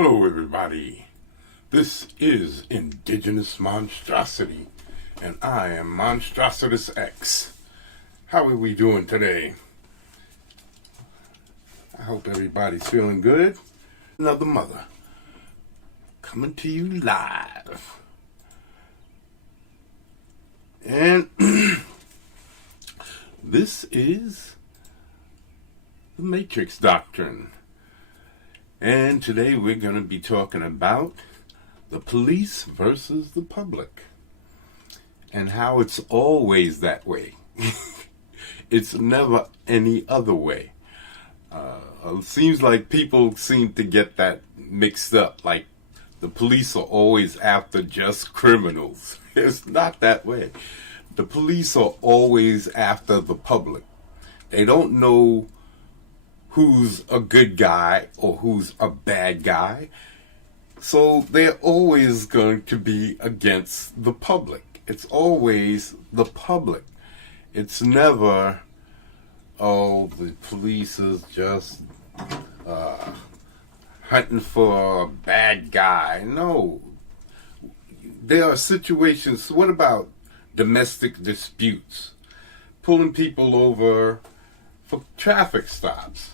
Hello everybody, this is Indigenous Monstrosity, and I am Monstrositus X. How are we doing today? I hope everybody's feeling good. Another mother, coming to you live. And this is the MATRIX Doctrine. And today we're going to be talking about the police versus the public and how it's always that way. It's never any other way. It seems like people seem to get that mixed up, like the police are always after just criminals. It's not that way. The police are always after the public. They don't know who's a good guy or who's a bad guy. So they're always going to be against the public. It's always the public. It's never, oh, the police is just hunting for a bad guy. No. There are situations. What about domestic disputes? Pulling people over for traffic stops.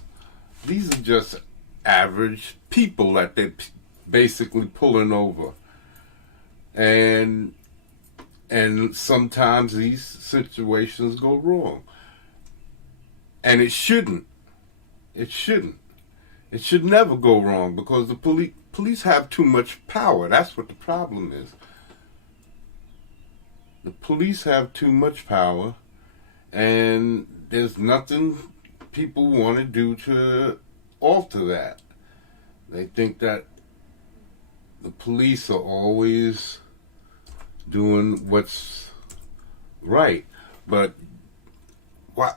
These are just average people that they're basically pulling over. And sometimes these situations go wrong. And it shouldn't. It shouldn't. It should never go wrong because the police have too much power. That's what the problem is. The police have too much power, and there's nothing people want to do to alter that. They think that the police are always doing what's right. But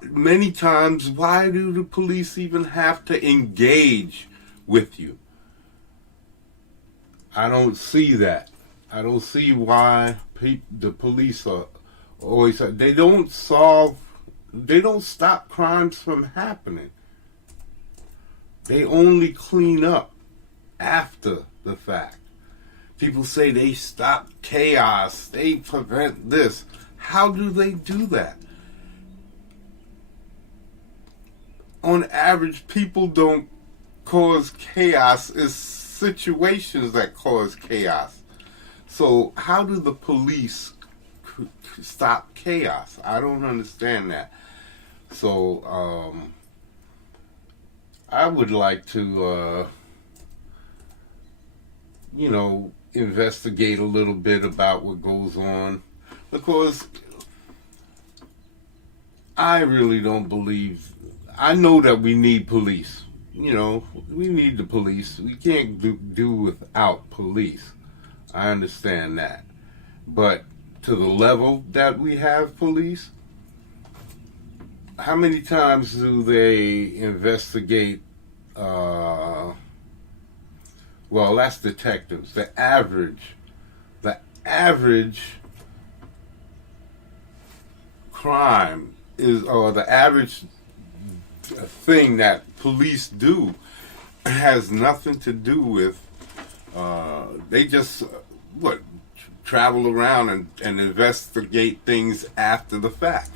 many times, why do the police even have to engage with you? I don't see that. I don't see why the police are always... They don't stop crimes from happening. They only clean up after the fact. People say they stop chaos, they prevent this. How do they do that? On average, people don't cause chaos. It's situations that cause chaos. So how do the police stop chaos? I don't understand that. So I would like to, investigate a little bit about what goes on, because I really don't believe. I know that we need police. We need the police. We can't do without police. I understand that. But to the level that we have police, how many times do they investigate? Well, that's detectives. The average crime is, or the average thing that police do has nothing to do with, they just, travel around and investigate things after the fact.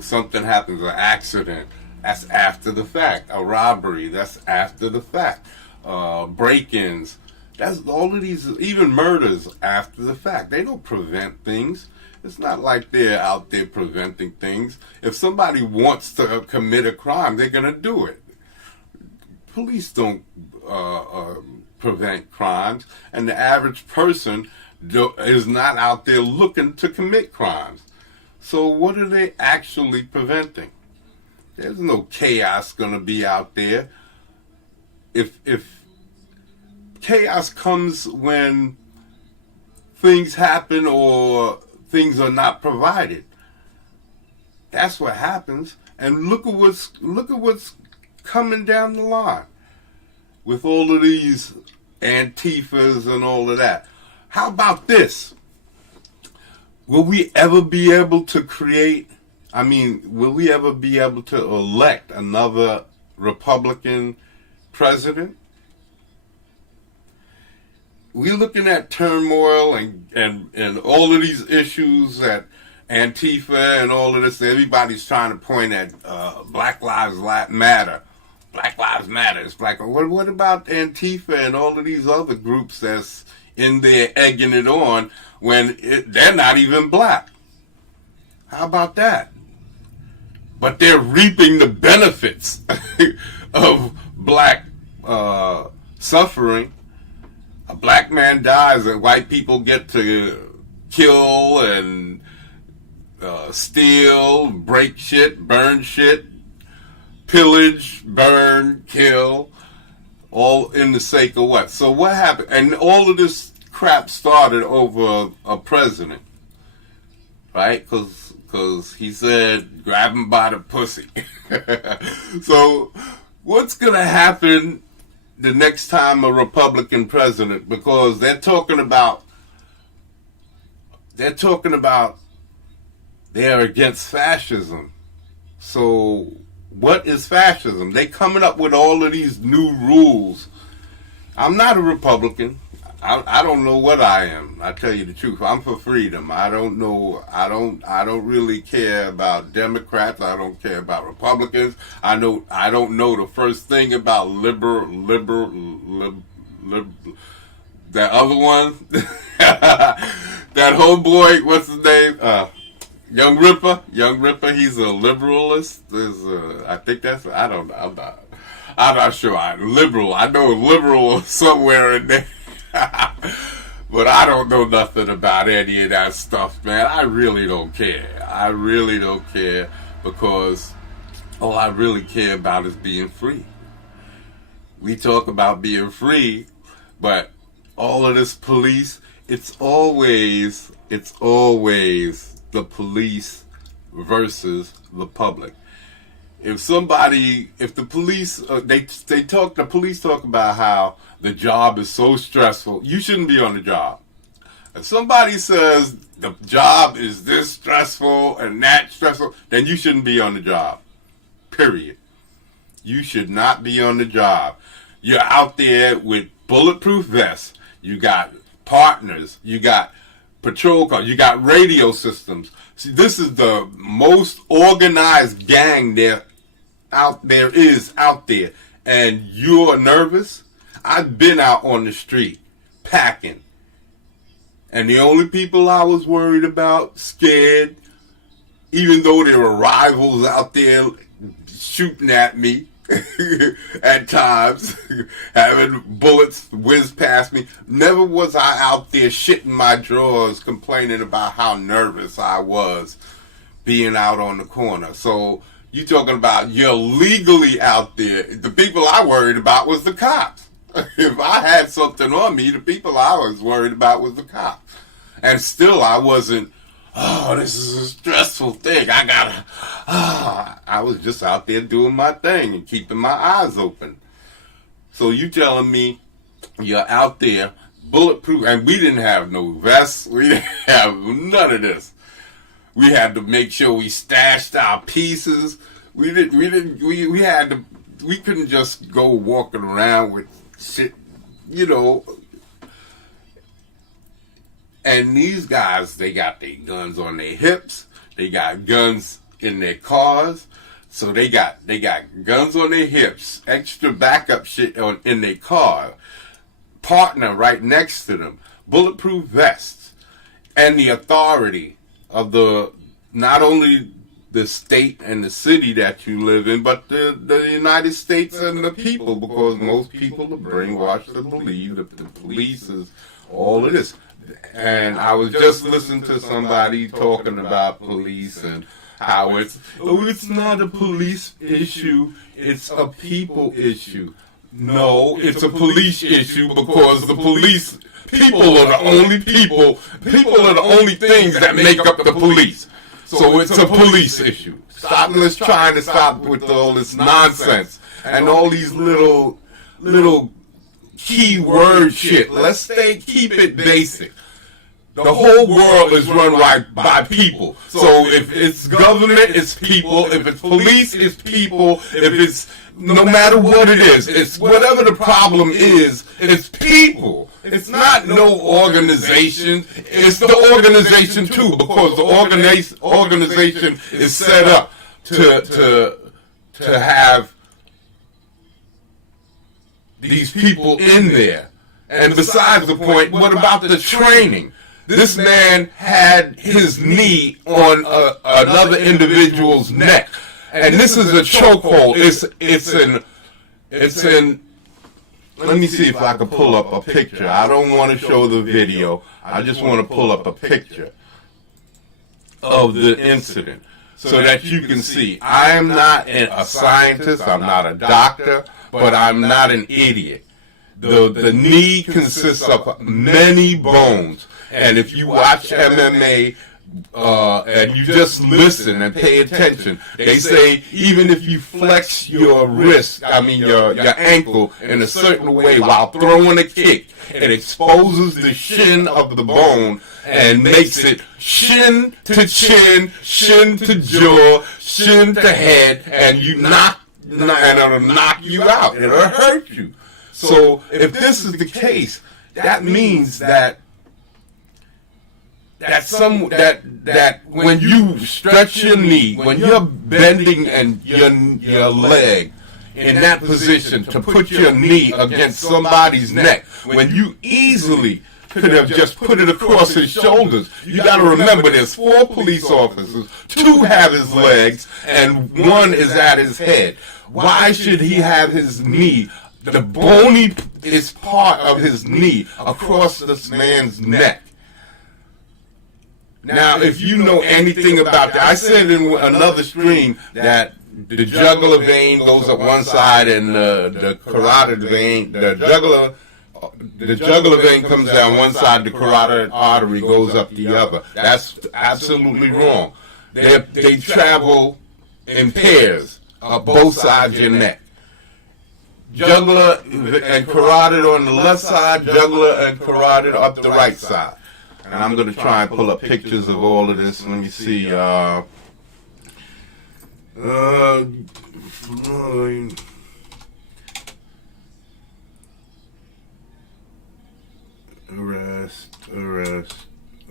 Something happens, an accident, that's after the fact. A robbery, that's after the fact. Break-ins, that's all of these, even murders after the fact. They don't prevent things. It's not like they're out there preventing things. If somebody wants to commit a crime, they're going to do it. Police don't prevent crimes, and the average person is not out there looking to commit crimes. So what are they actually preventing? There's no chaos going to be out there. If chaos comes when things happen or things are not provided, that's what happens. And look at what's coming down the line with all of these Antifas and all of that. How about this? Will we ever be able to will we ever be able to elect another Republican president? we're looking at turmoil and all of these issues that Antifa and all of this. Everybody's trying to point at Black Lives Matter. Black Lives Matter. It's like, what about Antifa and all of these other groups that's in there egging it on when they're not even black? How about that? But they're reaping the benefits of black suffering. A black man dies and white people get to kill and steal, break shit, burn shit, pillage, burn, kill, all in the sake of what? So what happened? And all of this crap started over a president, right? Because he said, grab him by the pussy. So what's going to happen the next time a Republican president? Because they're talking about they're against fascism. So what is fascism? They coming up with all of these new rules. I'm not a Republican. I don't know what I am. I tell you the truth. I'm for freedom. I don't know. I don't really care about Democrats. I don't care about Republicans. I don't know the first thing about liberal. That other one, that homeboy. What's his name? Young Ripper. He's a liberalist. I think that's. I don't know. I'm not sure. Liberal. I know liberal somewhere in there. But I don't know nothing about any of that stuff, man. I really don't care. I really don't care, because all I really care about is being free. We talk about being free, but all of this police, it's always the police versus the public. The police talk about how the job is so stressful. You shouldn't be on the job. If somebody says the job is this stressful and that stressful, then you shouldn't be on the job. Period. You should not be on the job. You're out there with bulletproof vests. You got partners. You got patrol cars. You got radio systems. See, this is the most organized gang there is out there. And you're nervous? I've been out on the street packing. And the only people I was worried about, scared, even though there were rivals out there shooting at me at times, having bullets whiz past me, never was I out there shitting my drawers complaining about how nervous I was being out on the corner. So you talking about you're legally out there. The people I worried about was the cops. If I had something on me, the people I was worried about was the cops. And still I wasn't, this is a stressful thing. I was just out there doing my thing and keeping my eyes open. So you telling me you're out there bulletproof, and we didn't have no vests. We didn't have none of this. We had to make sure we stashed our pieces. We couldn't just go walking around with shit, And these guys, they got their guns on their hips. They got guns in their cars. So they got guns on their hips, extra backup shit in their car, partner right next to them, bulletproof vests, and the authority of not only the state and the city that you live in, but the United States and the people, because most people are brainwashed to believe that the police is all of this. And I was just listening to somebody talking about police and how it's not a police issue, it's a people issue. No, it's a police issue, because the people are the only people are the only things that make up the police. So it's a police issue. Let's try to stop with all this nonsense and all these little keyword shit. Let's keep it basic. The whole world is run by people. So if it's government, it's people. If it's police, it's people. If it's no matter what it is, it's whatever the problem is, it's people. It's not no organization. It's the organization too, because the organization is set up to have these people in there. And besides the point, what about the training? This man had his knee on another individual's neck, and this is a chokehold. It's in. Let me see if I can pull up a picture. I don't want to show the video. I just want to pull up a picture of the incident so that you can see. I am not a scientist. I'm not a doctor, but I'm not an idiot. The knee consists of many bones. And if you watch MMA and you just listen and pay attention, they say even if you flex your wrist, your ankle in a certain way while throwing a kick, it exposes the shin of the bone and makes it shin to chin, shin to jaw, shin to head, and it'll knock you out. It'll hurt you. So if this is the case, that means that when you stretch your knee, when you're bending and your leg in that position to put your knee against somebody's neck, when you easily could have just put it across his shoulders. You got to remember there's 4 police officers, 2 have his legs, and 1 is at his head. Why should he have his knee, the bony is part of his knee, across this man's neck? Now, if you know anything about that, I said in another stream that the jugular vein goes up one side and the carotid vein, the jugular vein comes down one side, the carotid artery goes up the other. That's absolutely wrong. They travel in pairs up both sides of your neck. Jugular and carotid on the left side, jugular and carotid up the right side. And I'm going to try and pull up pictures of all of this. Let me see. Arrest.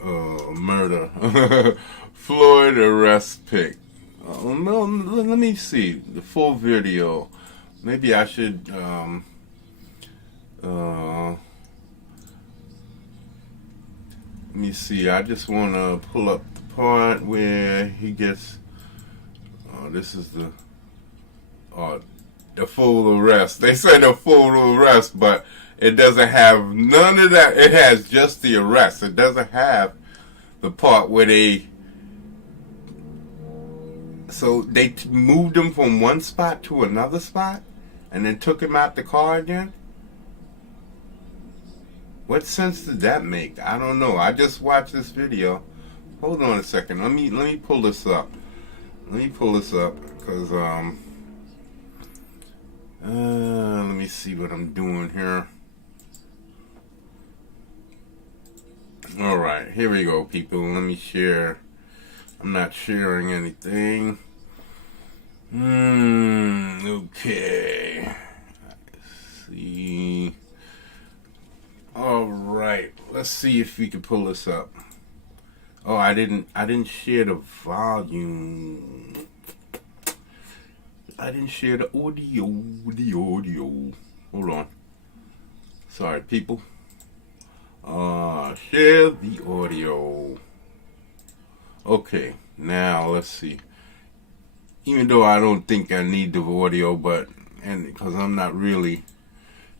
Murder. Floyd arrest pic. No, let me see the full video. Maybe I should. Let me see. I just want to pull up the part where he gets. This is the full arrest. They say the full arrest, but it doesn't have none of that. It has just the arrest. It doesn't have the part where they. So they moved him from one spot to another spot, and then took him out the car again. What sense did that make? I don't know. I just watched this video. Hold on a second. Let me pull this up. Let me pull this up because let me see what I'm doing here. All right, here we go, people. Let me share. I'm not sharing anything. Okay. Let's see. All right, let's see if we can pull this up. Oh, I didn't share the volume. I didn't share the audio. Hold on. Sorry, people. Share the audio. Okay, now let's see. Even though I don't think I need the audio, because I'm not really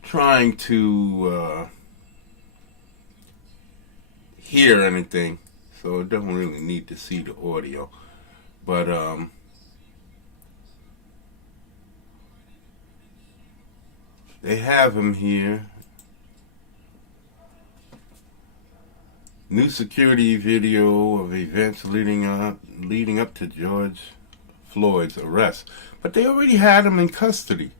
trying to hear anything, so it doesn't really need to see the audio. But they have him here. New security video of events leading up to George Floyd's arrest. But they already had him in custody.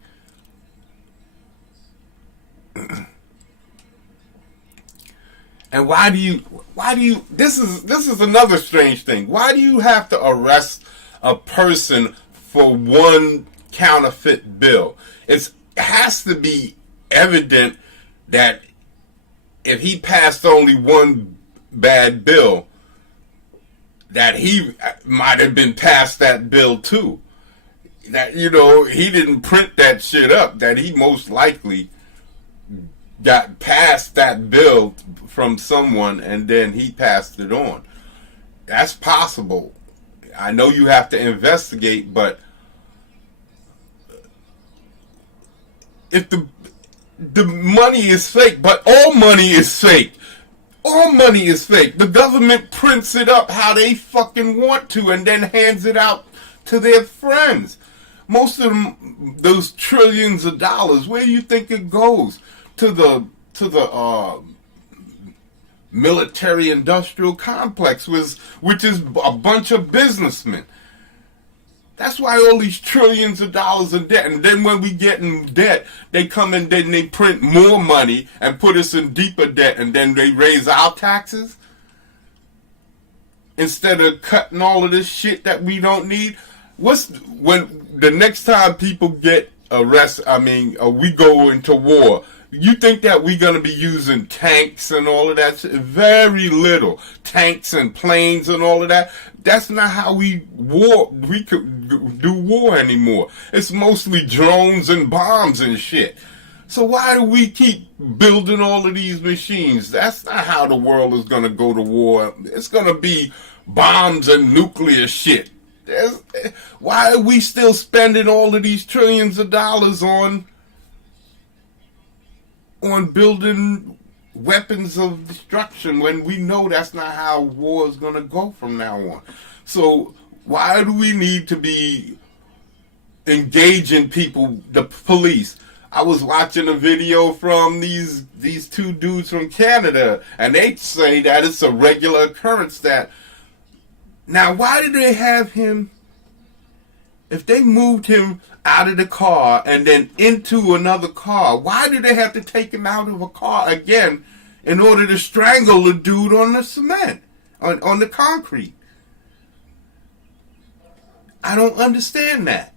And why do you, this is another strange thing. Why do you have to arrest a person for one counterfeit bill? It has to be evident that if he passed only one bad bill, that he might have been passed that bill too. That, you know, he didn't print that shit up, that he most likely got passed that bill from someone and then he passed it on. That's possible. I know you have to investigate, but if the money is fake, but all money is fake. All money is fake. The government prints it up how they fucking want to and then hands it out to their friends. Most of them, those trillions of dollars, where do you think it goes? To the military industrial complex, which is a bunch of businessmen. That's why all these trillions of dollars in debt. And then when we get in debt, they come and then they print more money and put us in deeper debt, and then they raise our taxes instead of cutting all of this shit that we don't need. When the next time people get arrested, we go into war, you think that we're going to be using tanks and all of that shit? Very little. Tanks and planes and all of that. That's not how we could do war anymore. It's mostly drones and bombs and shit. So why do we keep building all of these machines? That's not how the world is going to go to war. It's going to be bombs and nuclear shit. Why are we still spending all of these trillions of dollars on building weapons of destruction when we know that's not how war is going to go from now on? So why do we need to be engaging people, the police? I was watching a video from these two dudes from Canada, and they say that it's a regular occurrence. That now, why did they have him? If they moved him out of the car and then into another car, why do they have to take him out of a car again in order to strangle the dude on the cement, on the concrete? I don't understand that.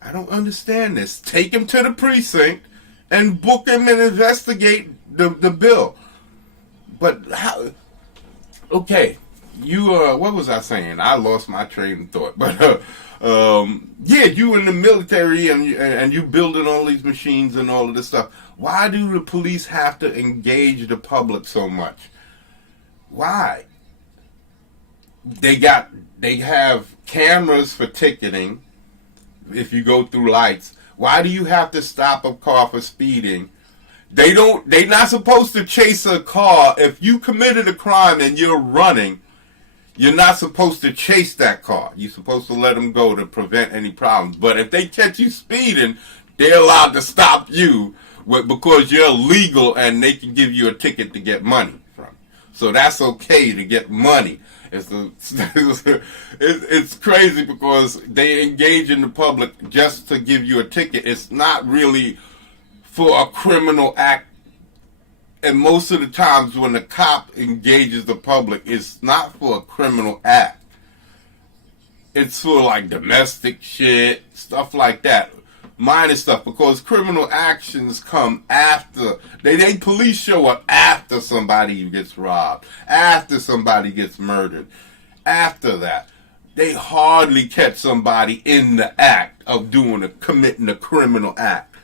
I don't understand this. Take him to the precinct and book him and investigate the bill. But how? Okay. What was I saying? I lost my train of thought. But you in the military and you building all these machines and all of this stuff. Why do the police have to engage the public so much? Why? They have cameras for ticketing. If you go through lights, why do you have to stop a car for speeding? They're not supposed to chase a car. If you committed a crime and you're running, you're not supposed to chase that car. You're supposed to let them go to prevent any problems. But if they catch you speeding, they're allowed to stop you because you're legal and they can give you a ticket to get money from. So that's okay to get money. It's crazy because they engage in the public just to give you a ticket. It's not really for a criminal act. And most of the times when the cop engages the public, it's not for a criminal act. It's for like domestic shit, stuff like that. Minor stuff, because criminal actions come after. Police show up after somebody gets robbed, after somebody gets murdered. After that, they hardly catch somebody in the act of committing a criminal act.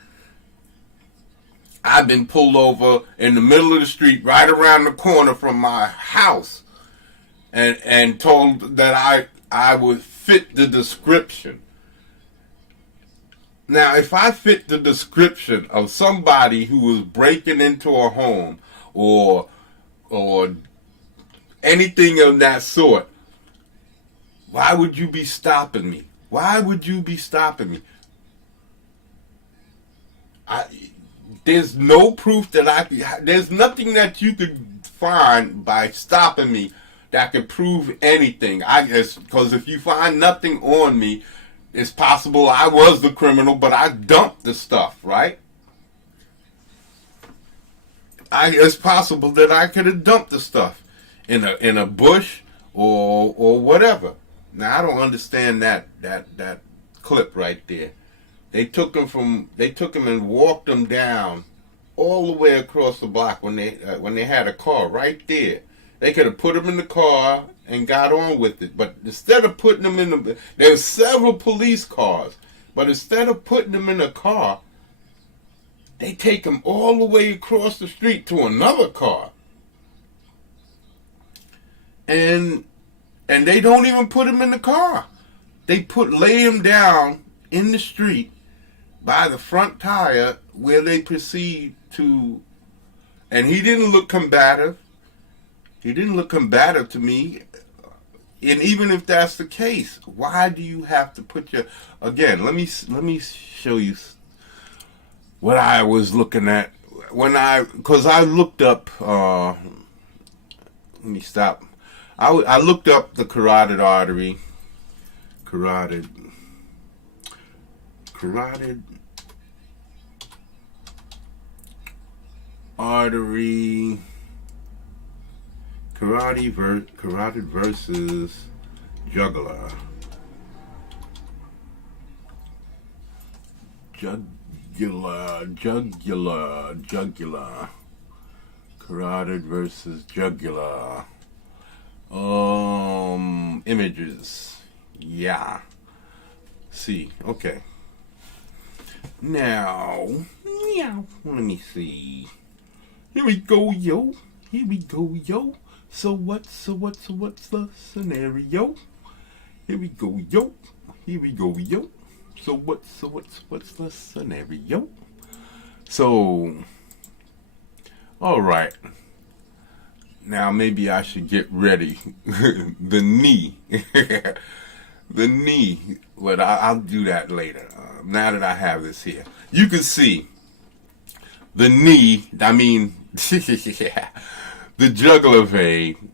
I've been pulled over in the middle of the street, right around the corner from my house, and told that I would fit the description. Now, if I fit the description of somebody who was breaking into a home or anything of that sort, why would you be stopping me? Why would you be stopping me? There's no proof there's nothing that you could find by stopping me that could prove anything. I guess, because if you find nothing on me, it's possible I was the criminal, but I dumped the stuff, right? it's possible that I could have dumped the stuff in a bush or whatever. Now I don't understand that clip right there. They took him and walked him down all the way across the block when they had a car right there. They could have put him in the car and got on with it, but instead of putting him in there's several police cars, but instead of putting him in a car, they take him all the way across the street to another car, and they don't even put him in the car. They lay him down in the street by the front tire, where they proceed to, and he didn't look combative. He didn't look combative to me. And even if that's the case, why do you have to put your, again, let me show you what I was looking at because I looked up, let me stop. I looked up the carotid artery, carotid artery, carotid versus jugular. Jugular. Carotid versus jugular. Images. Yeah. See. Okay. Now, let me see. Here we go, yo. So what's the scenario? Here we go, yo. So what's the scenario? So, all right. Now maybe I should get ready. The knee. The knee. But I'll do that later. Now that I have this here. You can see the knee, I mean, the jugular vein,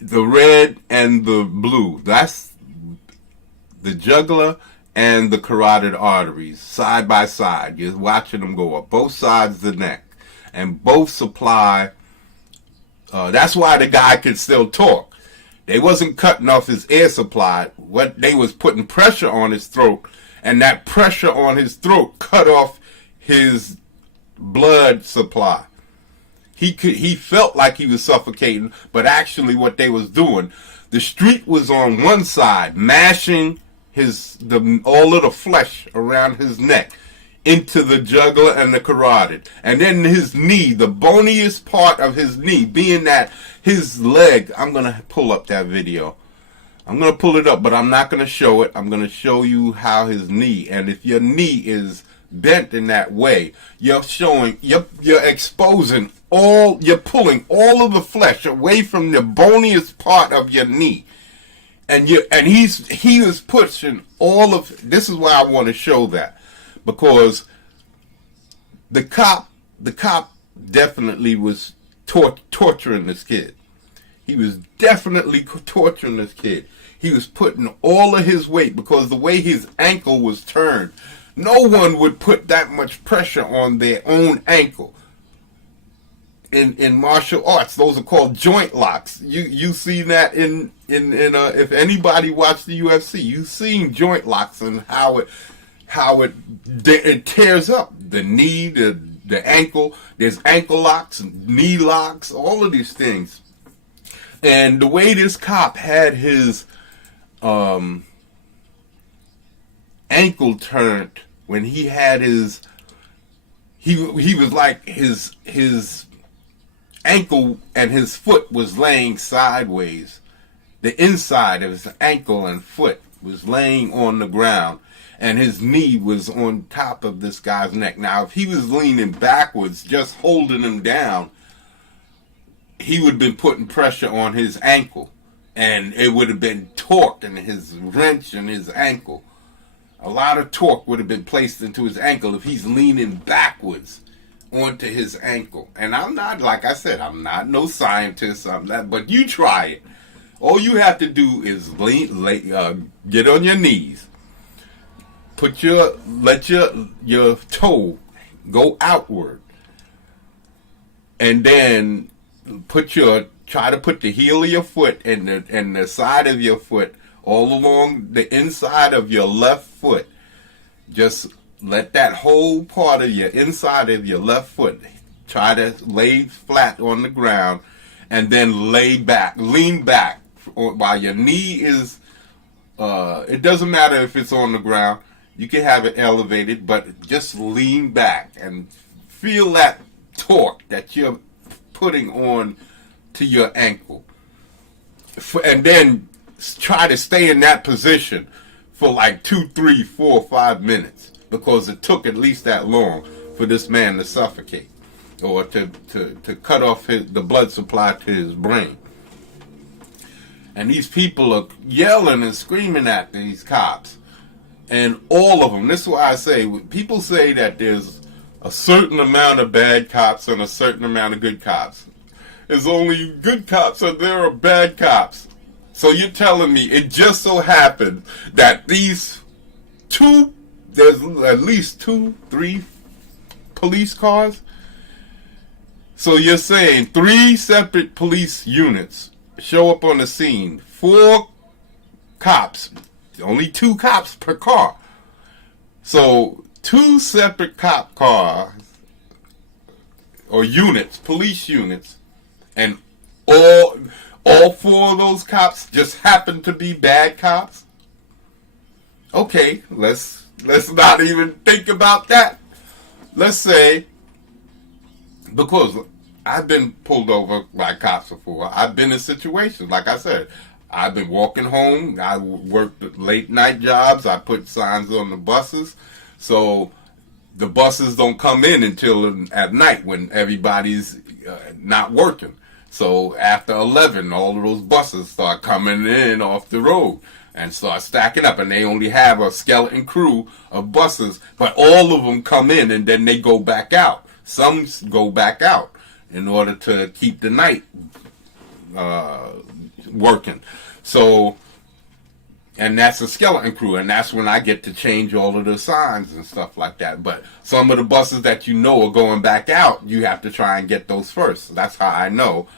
the red and the blue. That's the jugular and the carotid arteries side by side. You're watching them go up both sides of the neck, and both supply. That's why the guy could still talk. They wasn't cutting off his air supply. What they was putting pressure on his throat, and that pressure on his throat cut off his blood supply. He felt like he was suffocating, but actually what they was doing, the street was on one side, mashing all of the flesh around his neck into the jugular and the carotid. And then his knee, the boniest part of his knee, being that his leg, I'm going to pull up that video. I'm going to pull it up, but I'm not going to show it. I'm going to show you how his knee, and if your knee is bent in that way, you're exposing you're pulling all of the flesh away from the boniest part of your knee. And he was pushing all of, this is why I want to show that, because the cop definitely was torturing this kid. He was definitely torturing this kid. He was putting all of his weight, because the way his ankle was turned, no one would put that much pressure on their own ankle. In martial arts, those are called joint locks. You see that in if anybody watched the UFC, you've seen joint locks and how it tears up the knee, the ankle. There's ankle locks, knee locks, all of these things. And the way this cop had his ankle turned, when he had his, he was like his ankle and his foot was laying sideways. The inside of his ankle and foot was laying on the ground, and his knee was on top of this guy's neck. Now, if he was leaning backwards, just holding him down, he would have been putting pressure on his ankle, and it would have been torque in his wrench in his ankle. A lot of torque would have been placed into his ankle if he's leaning backwards onto his ankle. And I'm not, like I said, I'm not no scientist, but you try it. All you have to do is get on your knees, let your toe go outward, and then try to put the heel of your foot and the side of your foot all along the inside of your left foot. Just let that whole part of your inside of your left foot try to lay flat on the ground, and then lean back while your knee is. It doesn't matter if it's on the ground. You can have it elevated, but just lean back and feel that torque that you're putting on to your ankle. And then try to stay in that position for like 2, 3, 4, 5 minutes, because it took at least that long for this man to suffocate or to cut off the blood supply to his brain. And these people are yelling and screaming at these cops. And all of them, this is why I say, people say that there's a certain amount of bad cops and a certain amount of good cops. There's only good cops and there are bad cops. So you're telling me it just so happened that there's at least 2, 3 police cars? So you're saying 3 separate police units show up on the scene, 4 cops, only 2 cops per car. So 2 separate cop cars or units, police units, and all 4 of those cops just happen to be bad cops. Okay, let's not even think about that. Let's say, because I've been pulled over by cops before. I've been in situations, like I said, I've been walking home. I worked late night jobs. I put signs on the buses. So the buses don't come in until at night when everybody's not working. So after 11, all of those buses start coming in off the road and start stacking up. And they only have a skeleton crew of buses, but all of them come in and then they go back out. Some go back out in order to keep the night working. So, and that's a skeleton crew, and that's when I get to change all of the signs and stuff like that. But some of the buses that you know are going back out, you have to try and get those first. That's how I know.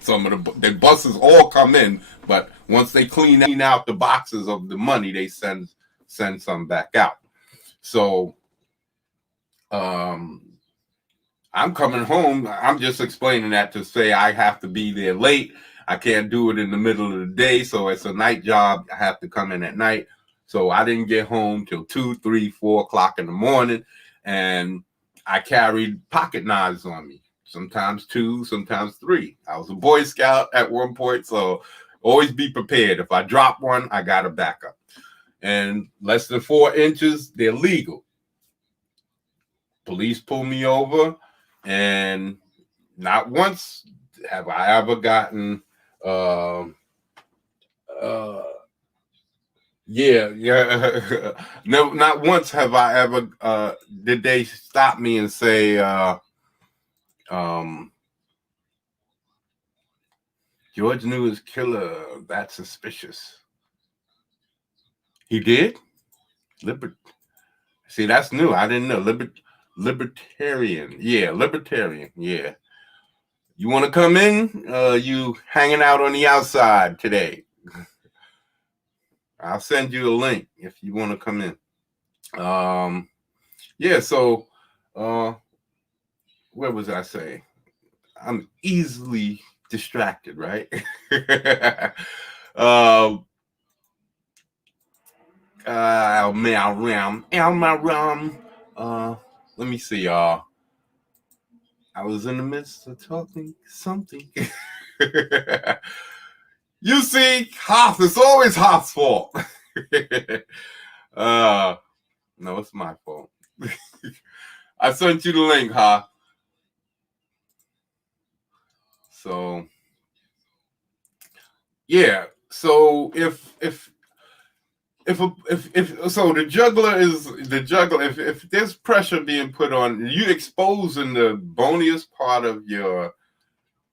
Some of the buses all come in, but once they clean out the boxes of the money, they send some back out. So, I'm coming home. I'm just explaining that to say I have to be there late. I can't do it in the middle of the day, so it's a night job. I have to come in at night. So I didn't get home till 2, 3, 4 o'clock in the morning, and I carried pocket knives on me. Sometimes 2, sometimes 3. I was a Boy Scout at one point, so always be prepared. If I drop one, I got a backup. And less than 4 inches, they're legal. Police pull me over. And not once have I ever gotten, no, not once have I ever, did they stop me and say, George knew his killer, that's suspicious. He did? See, that's new. I didn't know. Libertarian. Yeah, libertarian. Yeah. You want to come in? You hanging out on the outside today. I'll send you a link if you want to come in. Yeah, so where was I saying? I'm easily distracted, right? Let me see, y'all. I was in the midst of talking something. You see, Hoff, it's always Hoff's fault. No, it's my fault. I sent you the link, Hoff. So, yeah. So if the juggler, if there's pressure being put on you, exposing the boniest part of your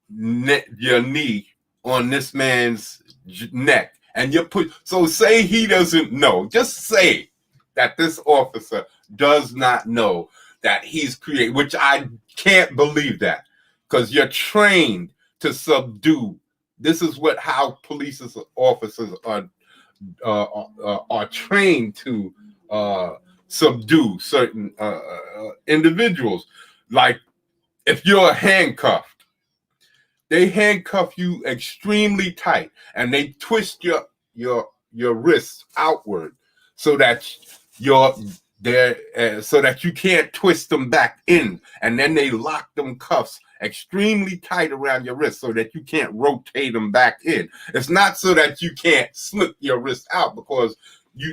knee on this man's neck, and so say he doesn't know, just say that this officer does not know that he's created, which I can't believe that. because you're trained to subdue. This is how police officers are trained to subdue certain individuals. Like if you're handcuffed, they handcuff you extremely tight, and they twist your wrists outward so that you're there, so that you can't twist them back in, and then they lock them cuffs extremely tight around your wrist so that you can't rotate them back in. It's not so that you can't slip your wrist out, because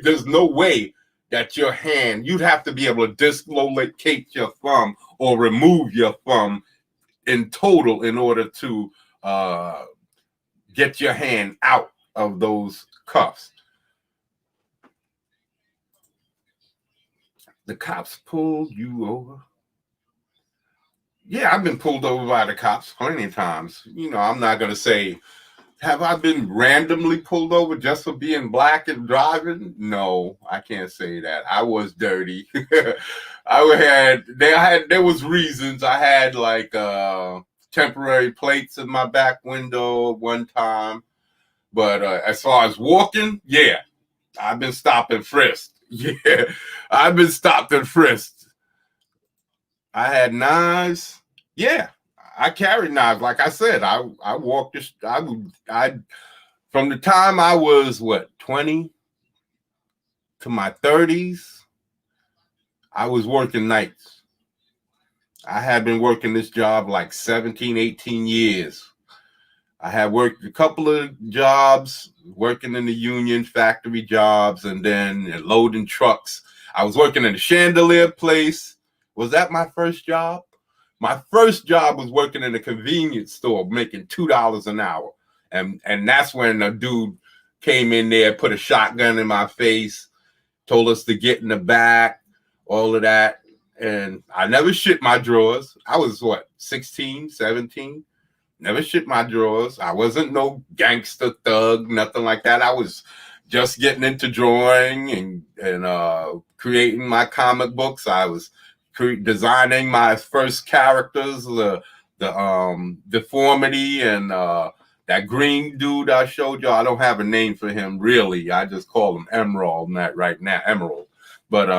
there's no way that your hand, you'd have to be able to dislocate your thumb or remove your thumb in total in order to get your hand out of those cuffs. The cops pulled you over? Yeah, I've been pulled over by the cops plenty of times. I'm not going to say, have I been randomly pulled over just for being black and driving? No, I can't say that. I was dirty. There was reasons. I had like temporary plates in my back window one time. But as far as walking, yeah, I've been stopped and frisked. Yeah, I've been stopped and frisked. I had knives. Yeah, I carried knives. Like I said, I walked. I from the time I was 20 to my 30s, I was working nights. I had been working this job like 17, 18 years. I had worked a couple of jobs, working in the union factory jobs, and then loading trucks. I was working in a chandelier place. Was that my first job? My first job was working in a convenience store, making $2 an hour. And that's when a dude came in there, put a shotgun in my face, told us to get in the back, all of that. And I never shit my drawers. I was 16, 17? Never shit my drawers. I wasn't no gangster thug, nothing like that. I was just getting into drawing and creating my comic books. I was designing my first characters, the deformity and that green dude I showed you. I don't have a name for him really. I just call him Emerald right now, Emerald. But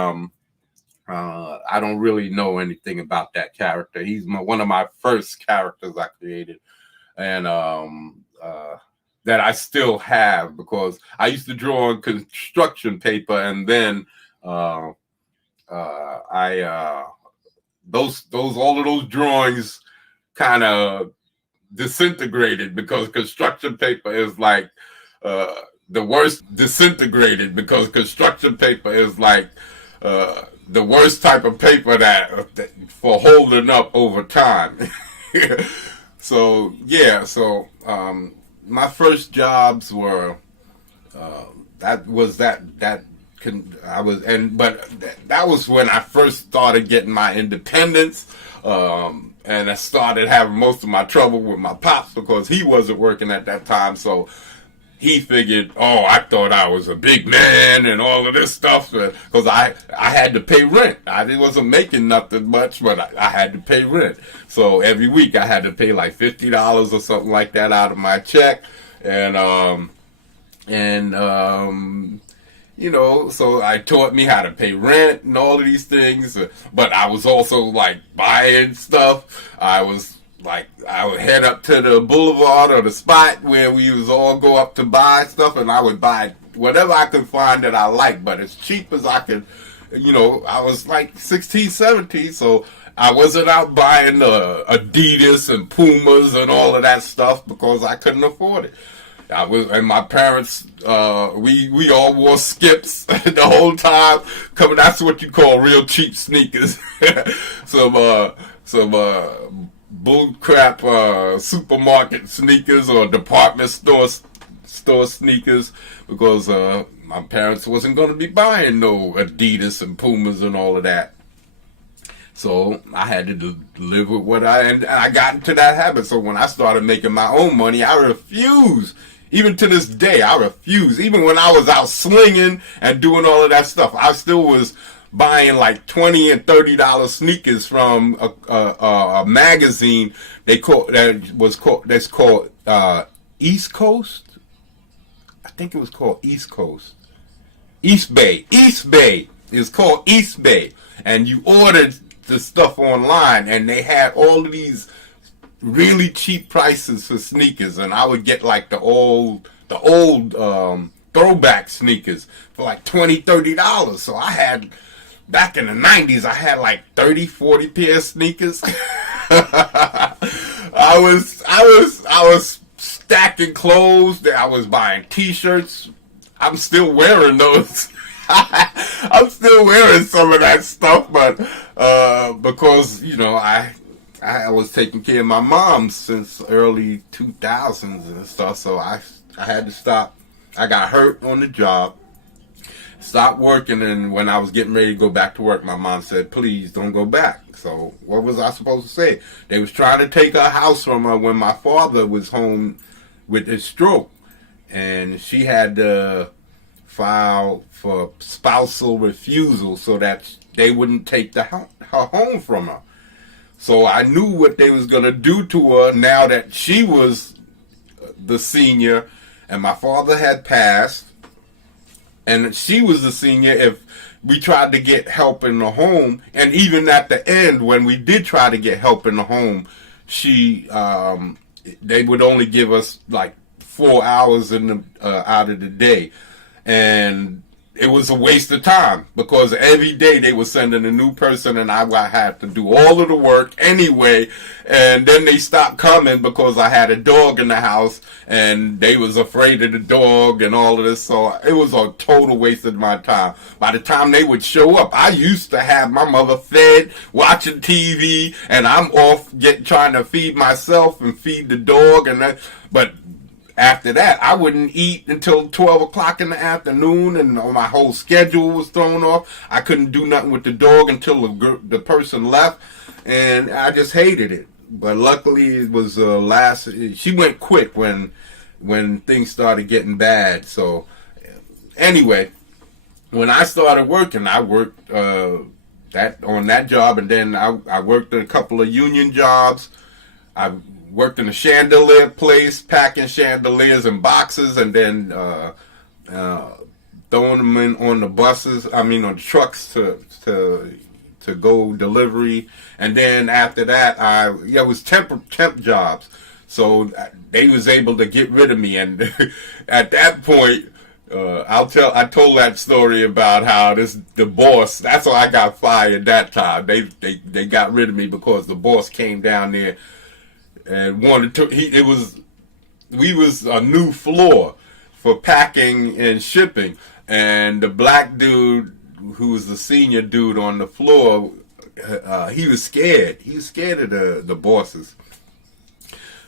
I don't really know anything about that character. He's one of my first characters I created, and that I still have, because I used to draw on construction paper, and then all of those drawings kind of disintegrated, because construction paper is like the worst. Disintegrated because construction paper is like the worst type of paper that for holding up over time. So yeah, my first jobs were that was when I first started getting my independence, and I started having most of my trouble with my pops because he wasn't working at that time. So he figured, I thought I was a big man and all of this stuff, because I had to pay rent. I wasn't making nothing much, but I had to pay rent. So every week I had to pay like $50 or something like that out of my check, so I taught me how to pay rent and all of these things. But I was also like buying stuff. I would head up to the boulevard or the spot where we was all go up to buy stuff, and I would buy whatever I could find that I liked, but as cheap as I could. I was like 16, 17, so I wasn't out buying Adidas and Pumas and all of that stuff because I couldn't afford it. And my parents, we all wore Skips the whole time. That's what you call real cheap sneakers. some bull crap supermarket sneakers or department store sneakers, because my parents wasn't going to be buying no Adidas and Pumas and all of that. So I had to live with and I got into that habit. So when I started making my own money, I refused. Even to this day, I refuse. Even when I was out slinging and doing all of that stuff, I still was buying like $20 and $30 sneakers from a magazine that's called East Coast. I think it was called East Coast. East Bay. East Bay. It's called East Bay. And you ordered the stuff online, and they had all of these really cheap prices for sneakers, and I would get like the old throwback sneakers for like $20-$30. So I had, back in the 90s, I had like 30-40 pair of sneakers. I was stacking clothes. I was buying t-shirts. I'm still wearing those. I'm still wearing some of that stuff, but because, you know, I was taking care of my mom since early 2000s and stuff, so I had to stop. I got hurt on the job, stopped working, and when I was getting ready to go back to work, my mom said, please don't go back. So what was I supposed to say? They was trying to take her house from her when my father was home with his stroke, and she had to file for spousal refusal so that they wouldn't take her home from her. So I knew what they was going to do to her now that she was the senior and my father had passed and she was the senior. If we tried to get help in the home, and even at the end when we did try to get help in the home, they would only give us like 4 hours out of the day. And it was a waste of time because every day they were sending a new person and I had to do all of the work anyway. And then they stopped coming because I had a dog in the house and they was afraid of the dog and all of this. So it was a total waste of my time. By the time they would show up, I used to have my mother fed, watching TV, and I'm off trying to feed myself and feed the dog. But after that, I wouldn't eat until 12 o'clock in the afternoon, and my whole schedule was thrown off. I couldn't do nothing with the dog until the person left, and I just hated it. But luckily, it was she went quick when things started getting bad. So anyway, when I started working, I worked on that job, and then I worked at a couple of union jobs. I worked in a chandelier place, packing chandeliers in boxes, and then throwing them in on the buses. I mean, on the trucks to go delivery. And then after that, it was temp jobs. So they was able to get rid of me. And at that point, I told that story about how the boss. That's why I got fired that time. They got rid of me because the boss came down there and wanted to. We was a new floor for packing and shipping, and the black dude who was the senior dude on the floor, he was scared. He was scared of the bosses.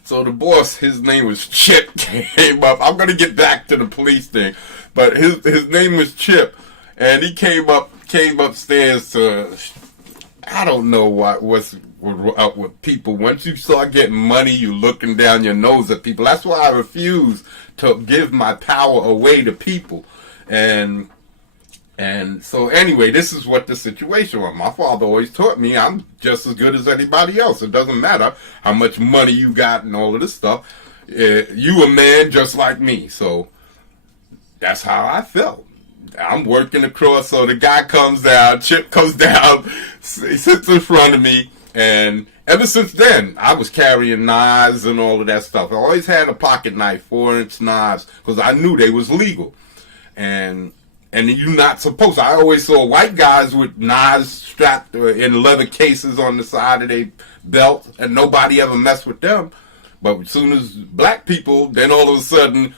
So the boss, his name was Chip, came up. I'm gonna get back to the police thing, but his name was Chip, and he came upstairs to. I don't know what's up with people. Once you start getting money, you looking down your nose at people. That's why I refuse to give my power away to people. And so anyway, this is what the situation was. My father always taught me I'm just as good as anybody else. It doesn't matter how much money you got and all of this stuff. You a man just like me. So that's how I felt. I'm working across, so the guy comes down, Chip comes down, he sits in front of me, and ever since then, I was carrying knives and all of that stuff. I always had a pocket knife, 4-inch knives, because I knew they was legal. And you're not supposed to. I always saw white guys with knives strapped in leather cases on the side of their belt, and nobody ever messed with them. But as soon as black people, then all of a sudden,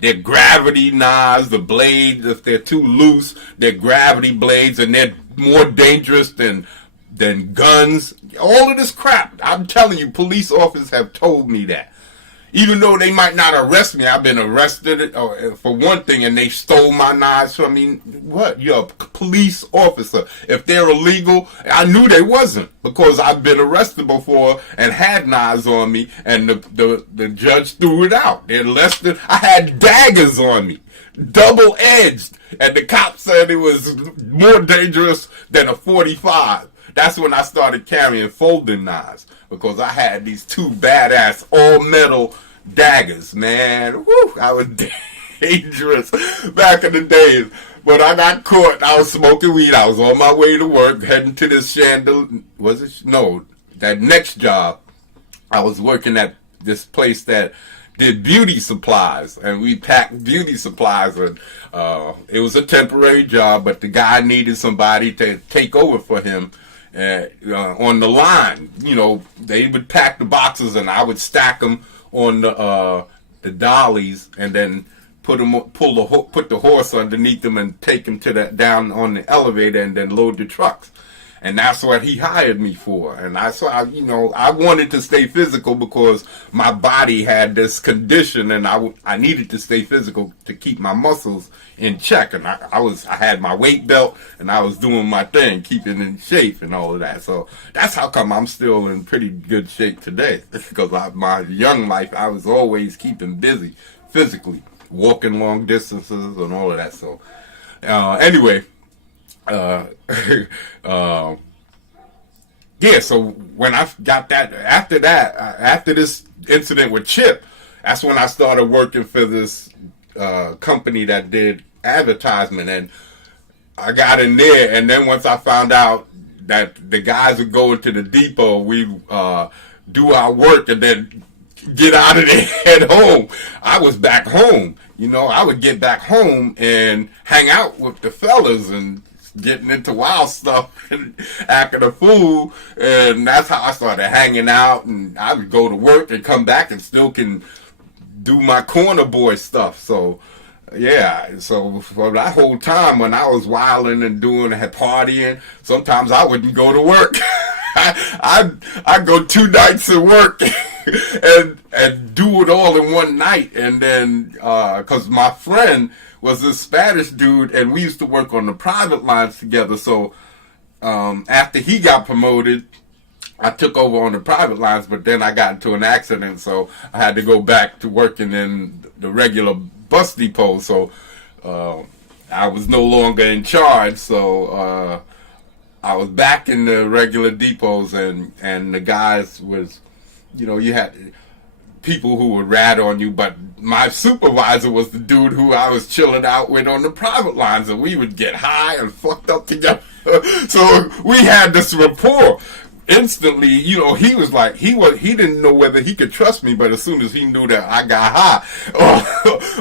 they're gravity knives, the blades, if they're too loose, they're gravity blades, and they're more dangerous than guns. All of this crap. I'm telling you, police officers have told me that. Even though they might not arrest me, I've been arrested for one thing, and they stole my knives from me. What? You're a police officer. If they're illegal, I knew they wasn't, because I've been arrested before and had knives on me, and the judge threw it out. They're less than. I had daggers on me, double-edged, and the cop said it was more dangerous than a 45. That's when I started carrying folding knives, because I had these two badass all-metal daggers, man. Woo, I was dangerous back in the days. But I got caught. I was smoking weed. I was on my way to work, heading to this that next job. I was working at this place that did beauty supplies, and we packed beauty supplies, and it was a temporary job, but the guy needed somebody to take over for him. On the line, they would pack the boxes, and I would stack them on the dollies, and then put the horse underneath them, and take them down on the elevator, and then load the trucks. And that's what he hired me for. And I wanted to stay physical, because my body had this condition, and I needed to stay physical to keep my muscles in check. And I had my weight belt, and I was doing my thing, keeping in shape and all of that. So that's how come I'm still in pretty good shape today. Because my young life, I was always keeping busy physically, walking long distances and all of that. So anyway. So when I got after this incident with Chip, that's when I started working for this company that did advertisement, and I got in there. And then once I found out that the guys would go into the depot, we do our work and then get out of there, head home. I was back home. I would get back home and hang out with the fellas and getting into wild stuff and acting a fool. And that's how I started hanging out. And I would go to work and come back and still can do my corner boy stuff. So yeah, so for that whole time when I was wilding and partying, sometimes I wouldn't go to work. I'd go 2 nights at work and do it all in one night. And then, cause my friend was this Spanish dude, and we used to work on the private lines together. So, after he got promoted, I took over on the private lines, but then I got into an accident, so I had to go back to working in the regular bus depot. So, I was no longer in charge. So, I was back in the regular depots, and the guys was, you had people who would rat on you, but my supervisor was the dude who I was chilling out with on the private lines, and we would get high and fucked up together. So we had this rapport. Instantly, he was like, he didn't know whether he could trust me, but as soon as he knew that I got high,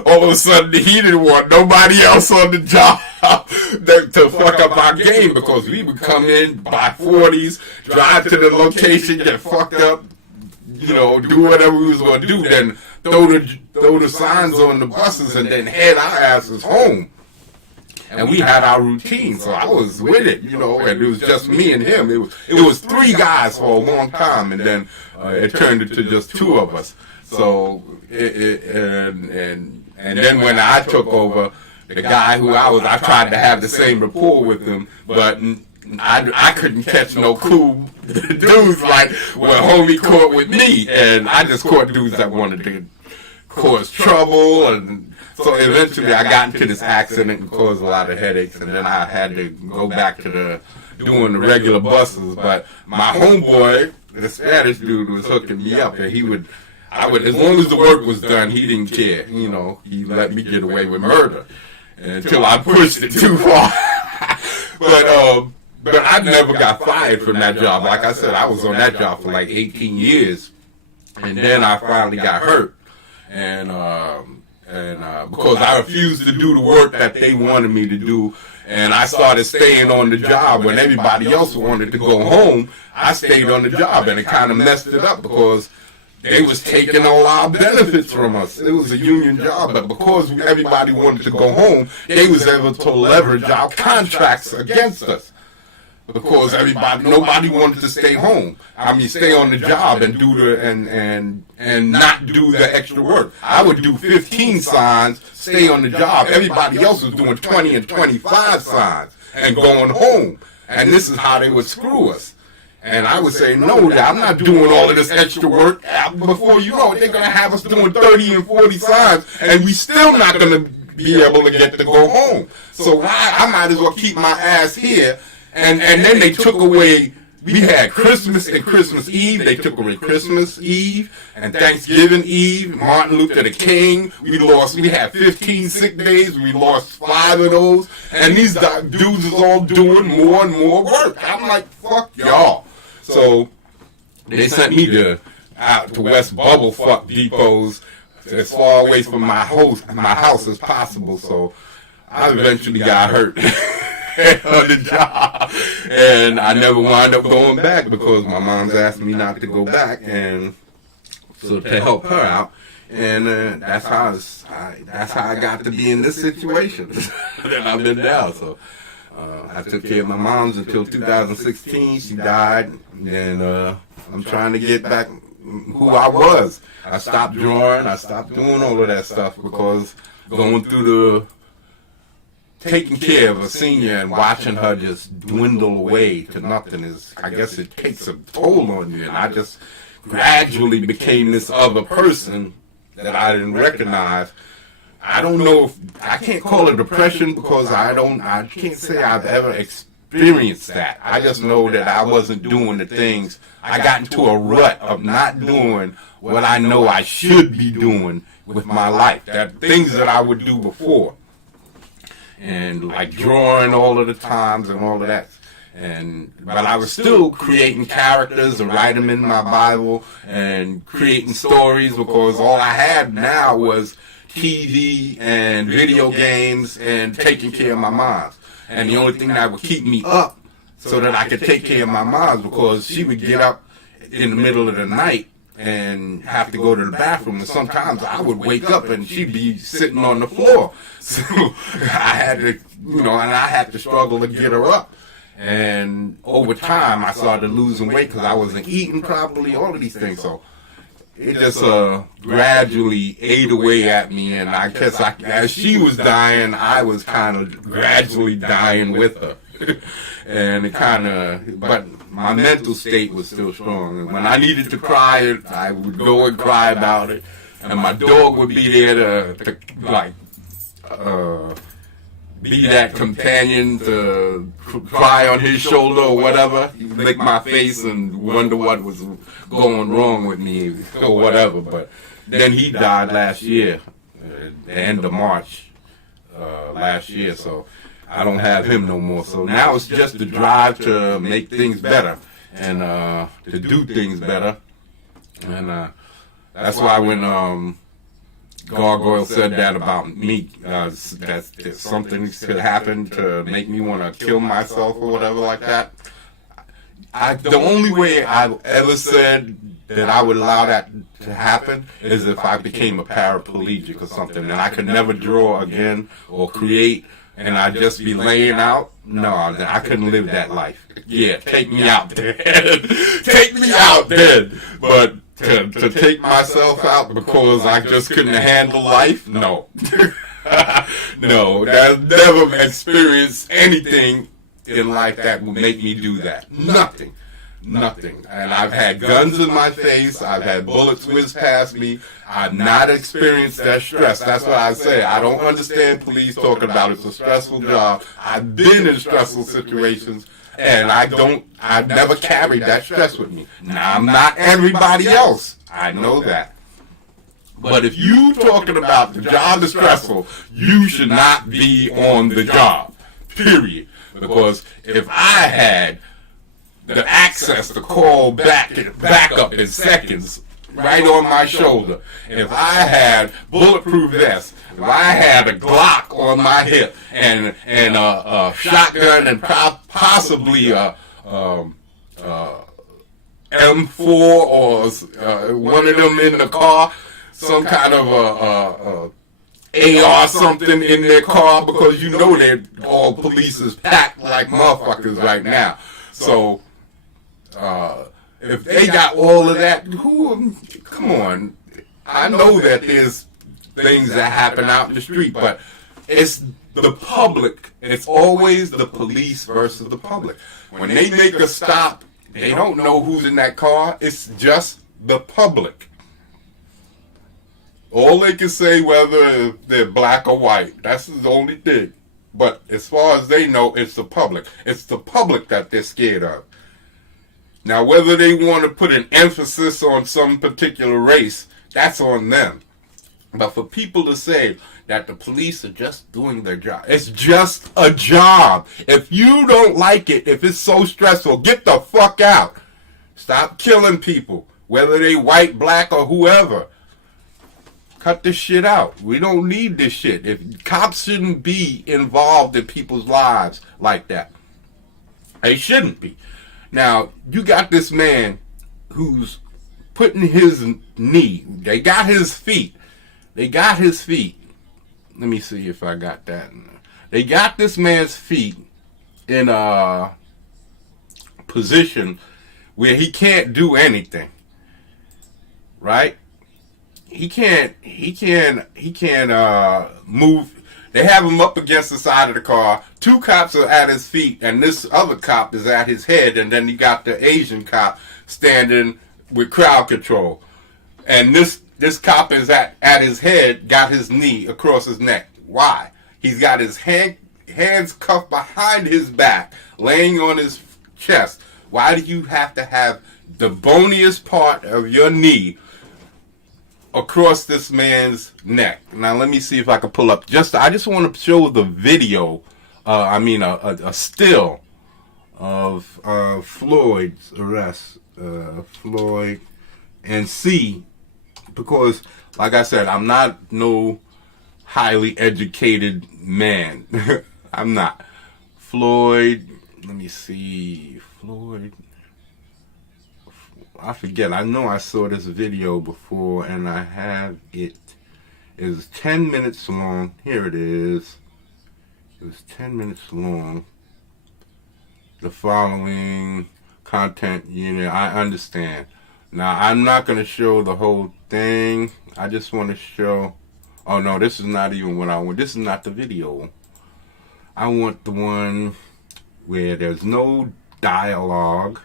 all of a sudden he didn't want nobody else on the job to fuck up our game, because we would come in, buy 40s, drive to the location, get fucked up, do whatever we was going to do, then throw the signs on the buses, and then head our asses home. And we had our routine, so I was with it, and it was just me and him. It was 3 guys for a long time, and then it turned into just 2 of us. So, and then when I took over, the guy who I tried to have the same rapport with him, but I couldn't catch no cool dudes like when homie caught with me, and I just caught dudes that wanted to cause trouble. And so eventually I got into this accident and caused a lot of headaches, and then I had to go back to doing the regular buses. But my homeboy, the Spanish dude, was hooking me up, and I would, as long as the work was done, he didn't care. He let me get away with murder until I pushed it too far. But I never got fired from that job. Like I said, I was on that job for like 18 years, and then I finally got hurt, and because I refused to do the work that they wanted me to do, and I started staying on the job when everybody else wanted to go home. I stayed on the job, and it kind of messed it up, because they was taking all our benefits from us. It was a union job, but because everybody wanted to go home, they was able to leverage our contracts against us. because nobody wanted to stay home. I mean, stay on the job and do and not do the extra work. I would do 15 signs, stay on the job. Everybody else was doing 20 and 25 signs and going home. And this is how they would screw us. And I would say, no, I'm not doing all of this extra work. Before you know it, they're going to have us doing 30 and 40 signs, and we still not going to be able to get to go home. So I might as well keep my ass here. And then they took away, we had Christmas and Christmas Eve. They took away Christmas Eve and Thanksgiving Eve, Martin Luther the King. We had 15 sick days. We lost 5 of those. And these dudes is all doing more and more work. I'm like, fuck y'all. So they sent me out to West Bubblefuck depots as far away from my house as possible. So I eventually got hurt on the job, and I never wound up going back because my mom's asked me not to go back, and so to help her out. And that's how I got to be in this situation that I've been now. So I took care of my mom's until 2016. She died, and I'm trying to get back who I was. I stopped drawing. I stopped doing all of that stuff because going through taking care of a senior and watching her just dwindle away to nothing is, I guess it takes a toll on you. And I just gradually became this other person that I didn't recognize. I don't know if I can't call it depression because I can't say I've ever experienced that. I just know that I wasn't doing the things. I got into a rut of not doing what I know I should be doing with my life. That things that I would do before. And like drawing all of the times and all of that. But I was still creating characters and writing them in my Bible and creating stories because all I had now was TV and video games and taking care of my mom. And the only thing that would keep me up so that I could take care of my mom because she would get up in the middle of the night and have to go to the bathroom. And sometimes I would wake up and she'd be sitting on the floor. So I had to, and I had to struggle to get her up. And over time, I started losing weight because I wasn't eating properly, all of these things. So it just gradually ate away at me. And I guess as she was dying, I was kind of gradually dying with her. And but my mental state was still strong. And when I needed to cry, I would go and cry about it. And my dog would be there to be that companion to cry on his shoulder or whatever. He'd lick my face and wonder what was going wrong with me or whatever. But then he died last year, the end of March last year. So I don't have him no more. So now it's just the drive to make things better and to do things better. And that's why when Gargoyle said that about me, that something could happen to make me want to kill myself or whatever like that. The only way I've ever said that I would allow that to happen is if I became a paraplegic or something and I could never draw again or create and I'd just be laying out. No, I couldn't live that life. Yeah, take me out dead. Take me out dead. But to take myself out because I just couldn't handle life? No. No, I've never experienced anything in life that would make me do that. Nothing. And I've had guns in my face. I've had bullets whiz past me. I've not experienced that stress. That's what I say. I don't understand police talking about it's a stressful job. I've been in stressful situations. And I've never carried that stress with me. Now, I'm not everybody else. I know that. But if you talking about the job is stressful, you should not be on the job. Period. Because if I had the access to call back up in seconds, right on my shoulder, if I had bulletproof vest, if I had a Glock on my hip and a shotgun and possibly a M4 or one of them in the car, some kind of a AR something in their car, because they're all police is packed like motherfuckers right now. So, if they got all of that, come on. I know that there's things that happen out in the street, but it's the public. It's always the police versus the public. When they make a stop, they don't know who's in that car. It's just the public. All they can say, whether they're black or white, that's the only thing. But as far as they know, it's the public. It's the public that they're scared of. Now, whether they want to put an emphasis on some particular race, that's on them. But for people to say that the police are just doing their job, it's just a job. If you don't like it, if it's so stressful, get the fuck out. Stop killing people, whether they white, black, or whoever. Cut this shit out. We don't need this shit. If cops shouldn't be involved in people's lives like that. They shouldn't be. Now, you got this man who's putting his knee. They got his feet. Let me see if I got that. They got this man's feet in a position where he can't do anything. Right? He can't move. They have him up against the side of the car. 2 cops are at his feet, and this other cop is at his head, and then you got the Asian cop standing with crowd control. And this cop is at his head, got his knee across his neck. Why? He's got his hands cuffed behind his back, laying on his chest. Why do you have to have the boniest part of your knee across this man's neck? Now let me see if I can pull up. I just want to show the video. A still of Floyd's arrest. Floyd, and see, because like I said, I'm not no highly educated man. I'm not. Floyd. Let me see. Floyd. I forget. I know I saw this video before, and I have it. It was 10 minutes long. Here it is. It was 10 minutes long. The following content unit. I understand. Now, I'm not going to show the whole thing. I just want to show. Oh, no, this is not even what I want. This is not the video. I want the one where there's no dialogue.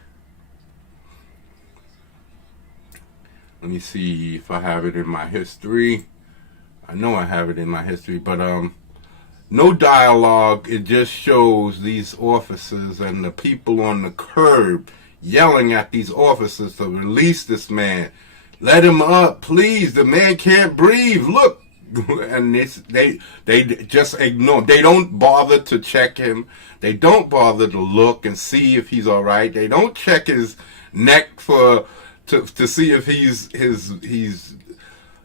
Let me see if I have it in my history. I know I have it in my history, but no dialogue. It just shows these officers and the people on the curb yelling at these officers to release this man. Let him up, please. The man can't breathe. Look. And they just ignore. They don't bother to check him. They don't bother to look and see if he's all right. They don't check his neck to see if he's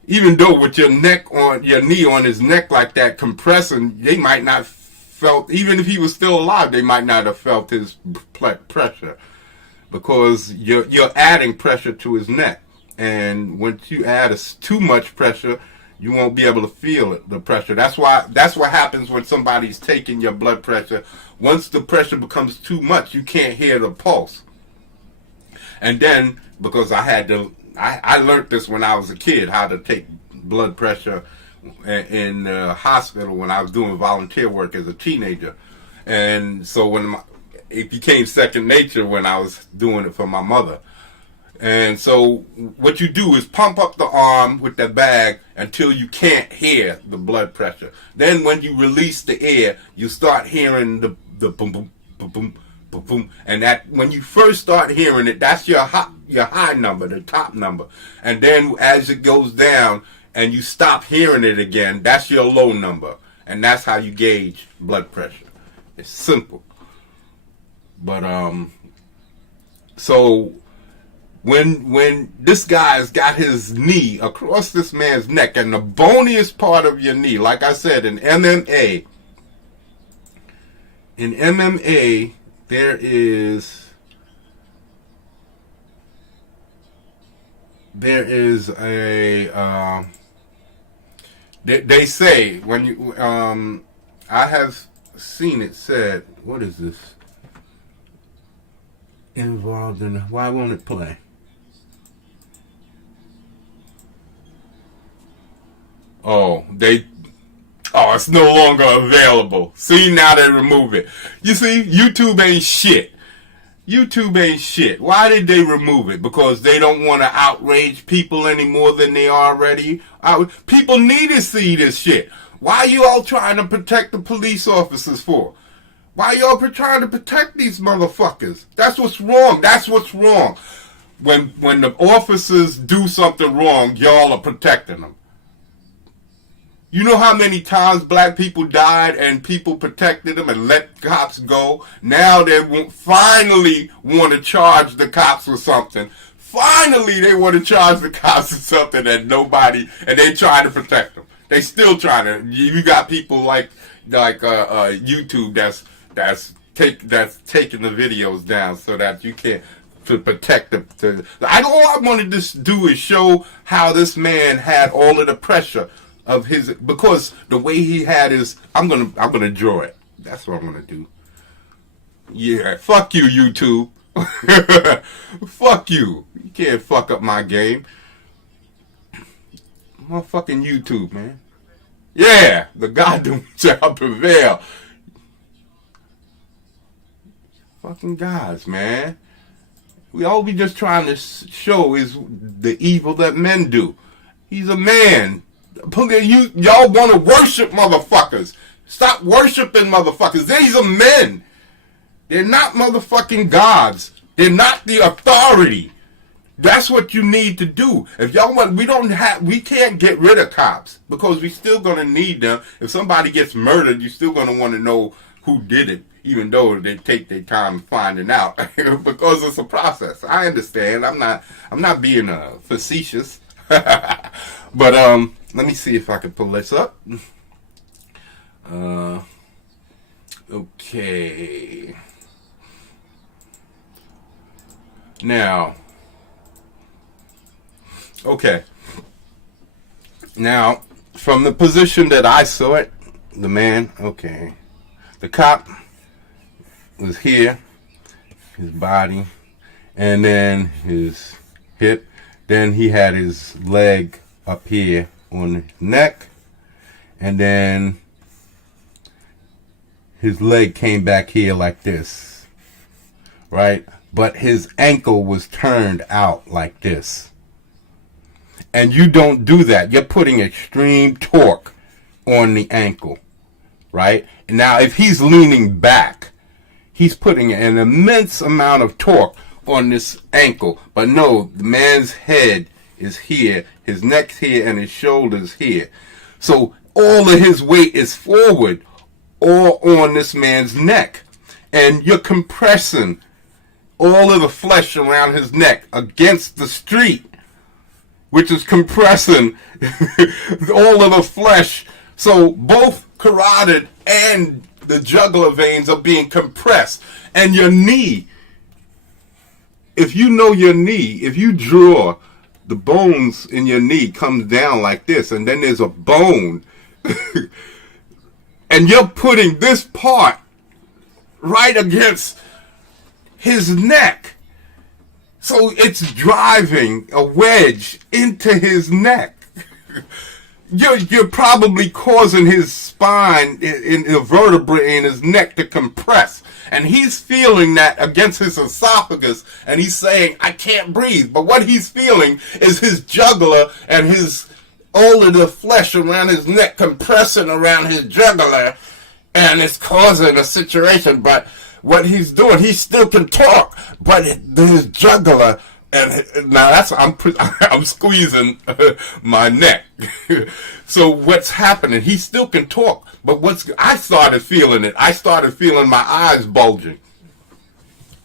even though with your knee on his neck like that compressing, they might not felt, even if he was still alive, they might not have felt his pressure, because you're adding pressure to his neck, and once you add too much pressure, you won't be able to feel it, the pressure. That's what happens when somebody's taking your blood pressure. Once the pressure becomes too much, you can't hear the pulse. And then, because I learned this when I was a kid, how to take blood pressure in the hospital when I was doing volunteer work as a teenager. And so it became second nature when I was doing it for my mother. And so what you do is pump up the arm with the bag until you can't hear the blood pressure. Then when you release the air, you start hearing the boom, boom, boom, boom, boom, boom. And that, when you first start hearing it, that's your high number, the top number. And then as it goes down and you stop hearing it again, that's your low number. And that's how you gauge blood pressure. It's simple. But, so when this guy's got his knee across this man's neck, and the boniest part of your knee, like I said, in MMA, there is a they say when you I have seen it said, what is this? involved in. Why won't it play? Oh, it's no longer available. See, now they remove it. You see, YouTube ain't shit. YouTube ain't shit. Why did they remove it? Because they don't want to outrage people any more than they already. People need to see this shit. Why are you all trying to protect the police officers for? Why are y'all trying to protect these motherfuckers? That's what's wrong. That's what's wrong. When the officers do something wrong, y'all are protecting them. You know how many times black people died and people protected them and let cops go? Now they finally want to charge the cops with something. Finally they want to charge the cops with something that nobody, and they try to protect them. They still trying to. You got people like YouTube that's taking the videos down so that you can't to protect the. All I wanted to do is show how this man had all of the pressure of his, because the way he had his. I'm gonna draw it. That's what I'm gonna do. Yeah, fuck you, YouTube. Fuck you. You can't fuck up my game. Motherfucking YouTube, man. Yeah, the goddamn shall prevail. Fucking guys, man. All we just trying to show is the evil that men do. He's a man. Y'all want to worship motherfuckers. Stop worshiping motherfuckers. These are men. They're not motherfucking gods. They're not the authority. That's what you need to do. If y'all want, we can't get rid of cops because we still gonna need them. If somebody gets murdered, you're still gonna want to know who did it, even though they take their time finding out because it's a process. I understand. I'm not being facetious, but let me see if I can pull this up. Okay. Now, from the position that I saw it, the man, the cop was here, his body, and then his hip, then he had his leg up here on his neck, and then his leg came back here like this, right? But his ankle was turned out like this. And you don't do that. You're putting extreme torque on the ankle, right? And now if he's leaning back, he's putting an immense amount of torque on this ankle. But no, the man's head is here, his neck's here, and his shoulders here. So all of his weight is forward or on this man's neck. And you're compressing all of the flesh around his neck against the street, which is compressing all of the flesh. So both carotid and the jugular veins are being compressed. And your knee, if you know your knee, if you draw the bones in your knee comes down like this, and then there's a bone, and you're putting this part right against his neck. So it's driving a wedge into his neck. You're probably causing his spine in the vertebrae in his neck to compress. And he's feeling that against his esophagus, and he's saying, I can't breathe. But what he's feeling is his jugular and all of the flesh around his neck compressing around his jugular, and it's causing a situation. But what he's doing, he still can talk, but his jugular, and now I'm squeezing my neck. So what's happening? He still can talk, but I started feeling it. I started feeling my eyes bulging.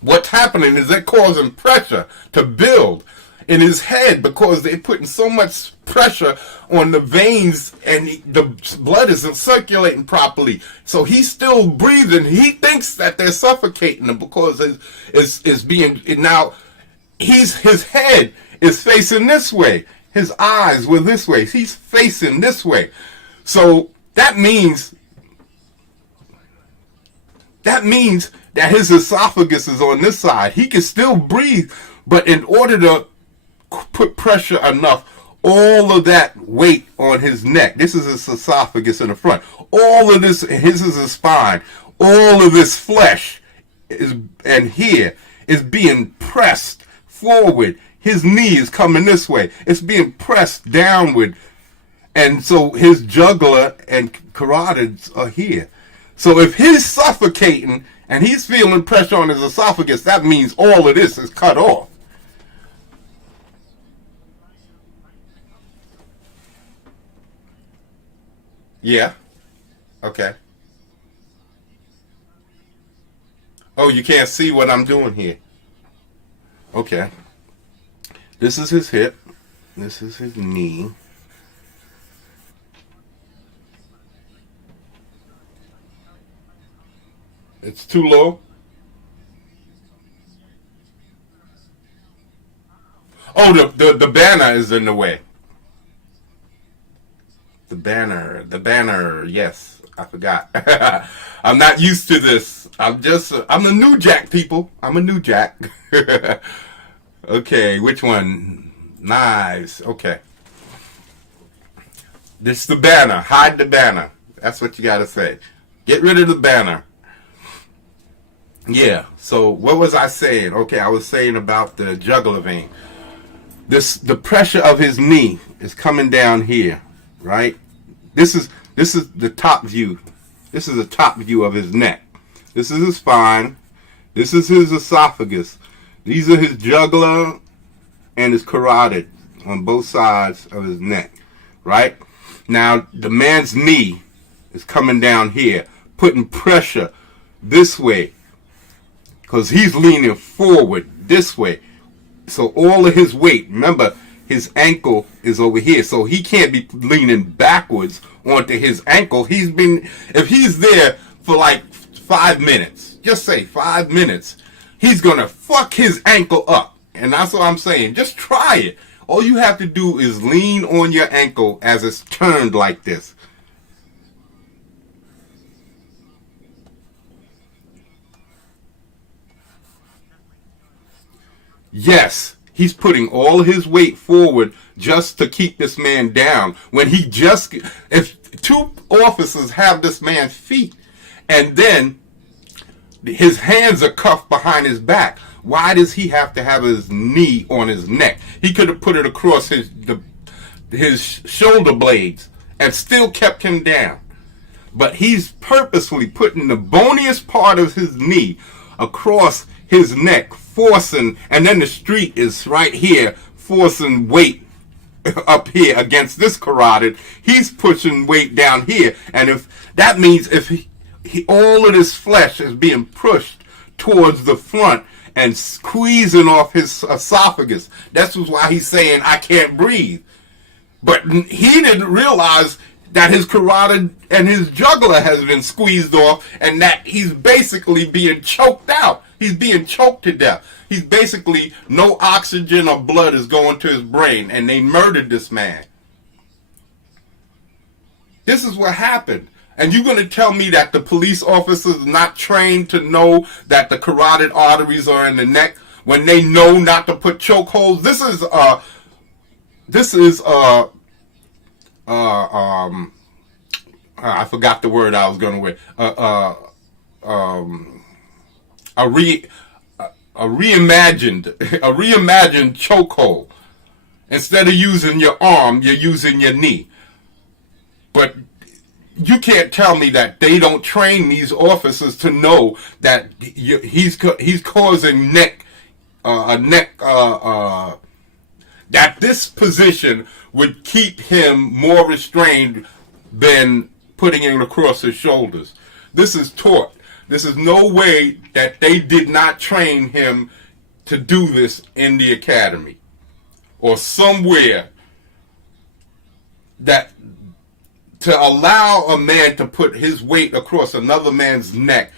What's happening is they're causing pressure to build in his head because they're putting so much pressure on the veins, and the blood isn't circulating properly. So he's still breathing. He thinks that they're suffocating him because it's being, now his head is facing this way. His eyes were this way. He's facing this way. So that means that his esophagus is on this side. He can still breathe, but in order to put pressure enough, all of that weight on his neck, this is his esophagus in the front, all of this, his is his spine, all of this flesh is, and here is being pressed forward. His knee is coming this way. It's being pressed downward. And so his jugular and carotids are here. So if he's suffocating and he's feeling pressure on his esophagus, that means all of this is cut off. Yeah. Okay. Oh, you can't see what I'm doing here. Okay. This is his hip. This is his knee. It's too low. Oh, the banner is in the way. The banner, yes, I forgot. I'm not used to this. I'm a new jack, people. I'm a new jack. Okay, which one? Nice. Okay. This is the banner. Hide the banner. That's what you gotta say. Get rid of the banner. Yeah, so what was I saying? Okay, I was saying about the jugular vein. The pressure of his knee is coming down here, right? This is the top view. This is the top view of his neck. This is his spine. This is his esophagus. These are his jugular and his carotid on both sides of his neck, right? Now, the man's knee is coming down here, putting pressure this way, because he's leaning forward this way. So all of his weight, remember, his ankle is over here, so he can't be leaning backwards onto his ankle. If he's there for like 5 minutes, just say 5 minutes, he's gonna fuck his ankle up. And that's what I'm saying. Just try it. All you have to do is lean on your ankle as it's turned like this. Yes, he's putting all his weight forward just to keep this man down. If two officers have this man's feet and then his hands are cuffed behind his back, why does he have to have his knee on his neck? He could have put it across his shoulder blades and still kept him down. But he's purposefully putting the boniest part of his knee across his neck, forcing, and then the street is right here, forcing weight up here against this carotid. He's pushing weight down here. And if that means if all of this flesh is being pushed towards the front and squeezing off his esophagus, that's why he's saying, I can't breathe. But he didn't realize that his carotid and his jugular has been squeezed off and that he's basically being choked out. He's being choked to death. He's basically, no oxygen or blood is going to his brain, and they murdered this man. This is what happened. And you're going to tell me that the police officers are not trained to know that the carotid arteries are in the neck when they know not to put chokeholds? I forgot the word I was going to wear. A reimagined chokehold. Instead of using your arm, you're using your knee. But you can't tell me that they don't train these officers to know that he's causing that this position would keep him more restrained than putting it across his shoulders. This is taught. This is no way that they did not train him to do this in the academy or somewhere, that to allow a man to put his weight across another man's neck.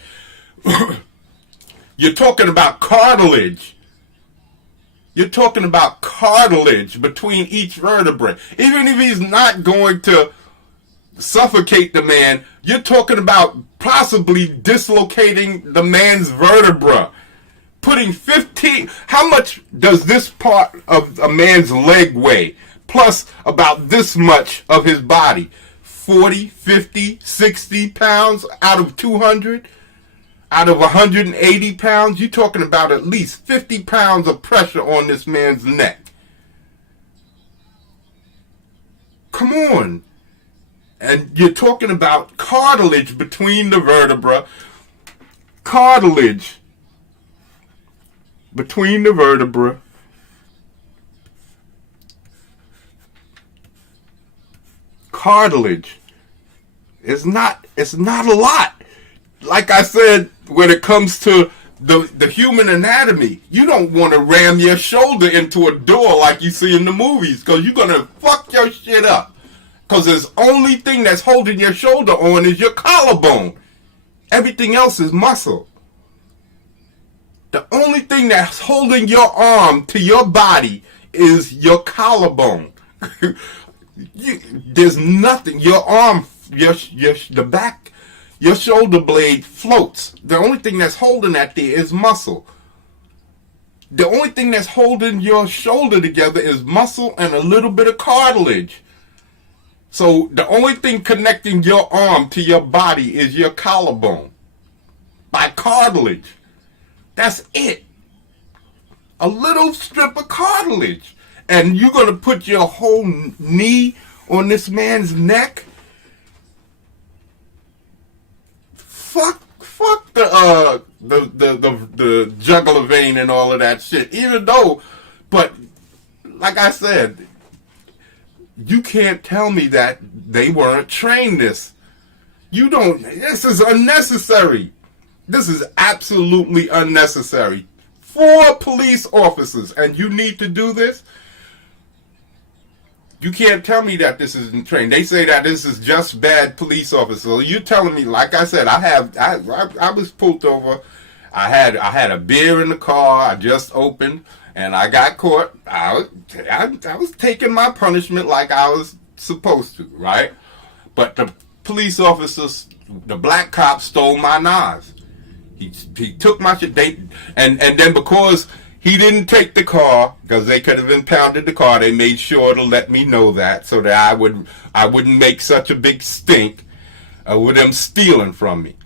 You're talking about cartilage. You're talking about cartilage between each vertebrae. Even if he's not going to suffocate the man, you're talking about possibly dislocating the man's vertebra. Putting 15, how much does this part of a man's leg weigh? Plus about this much of his body. 40, 50, 60 pounds out of 200? Out of 180 pounds? You're talking about at least 50 pounds of pressure on this man's neck. Come on. And you're talking about cartilage between the vertebra. Cartilage between the vertebra. Cartilage. It's not a lot. Like I said, when it comes to the human anatomy, you don't want to ram your shoulder into a door like you see in the movies, because you're going to fuck your shit up. Because the only thing that's holding your shoulder on is your collarbone. Everything else is muscle. The only thing that's holding your arm to your body is your collarbone. There's nothing. Your arm, the back, your shoulder blade floats. The only thing that's holding that there is muscle. The only thing that's holding your shoulder together is muscle and a little bit of cartilage. So the only thing connecting your arm to your body is your collarbone by cartilage. That's it. A little strip of cartilage. And you're going to put your whole knee on this man's neck? Fuck the jugular vein and all of that shit. Even though, but like I said, you can't tell me that they weren't trained this. This is unnecessary. This is absolutely unnecessary. 4 police officers, and you need to do this? You can't tell me that this isn't trained. They say that this is just bad police officers. You're telling me, like I said, I was pulled over. I had a beer in the car. I just opened, and I got caught. I was taking my punishment like I was supposed to, right? But the police officers, the black cop, stole my knives. He took my shit. And then because he didn't take the car, because they could have impounded the car, they made sure to let me know that, so that I wouldn't make such a big stink with them stealing from me.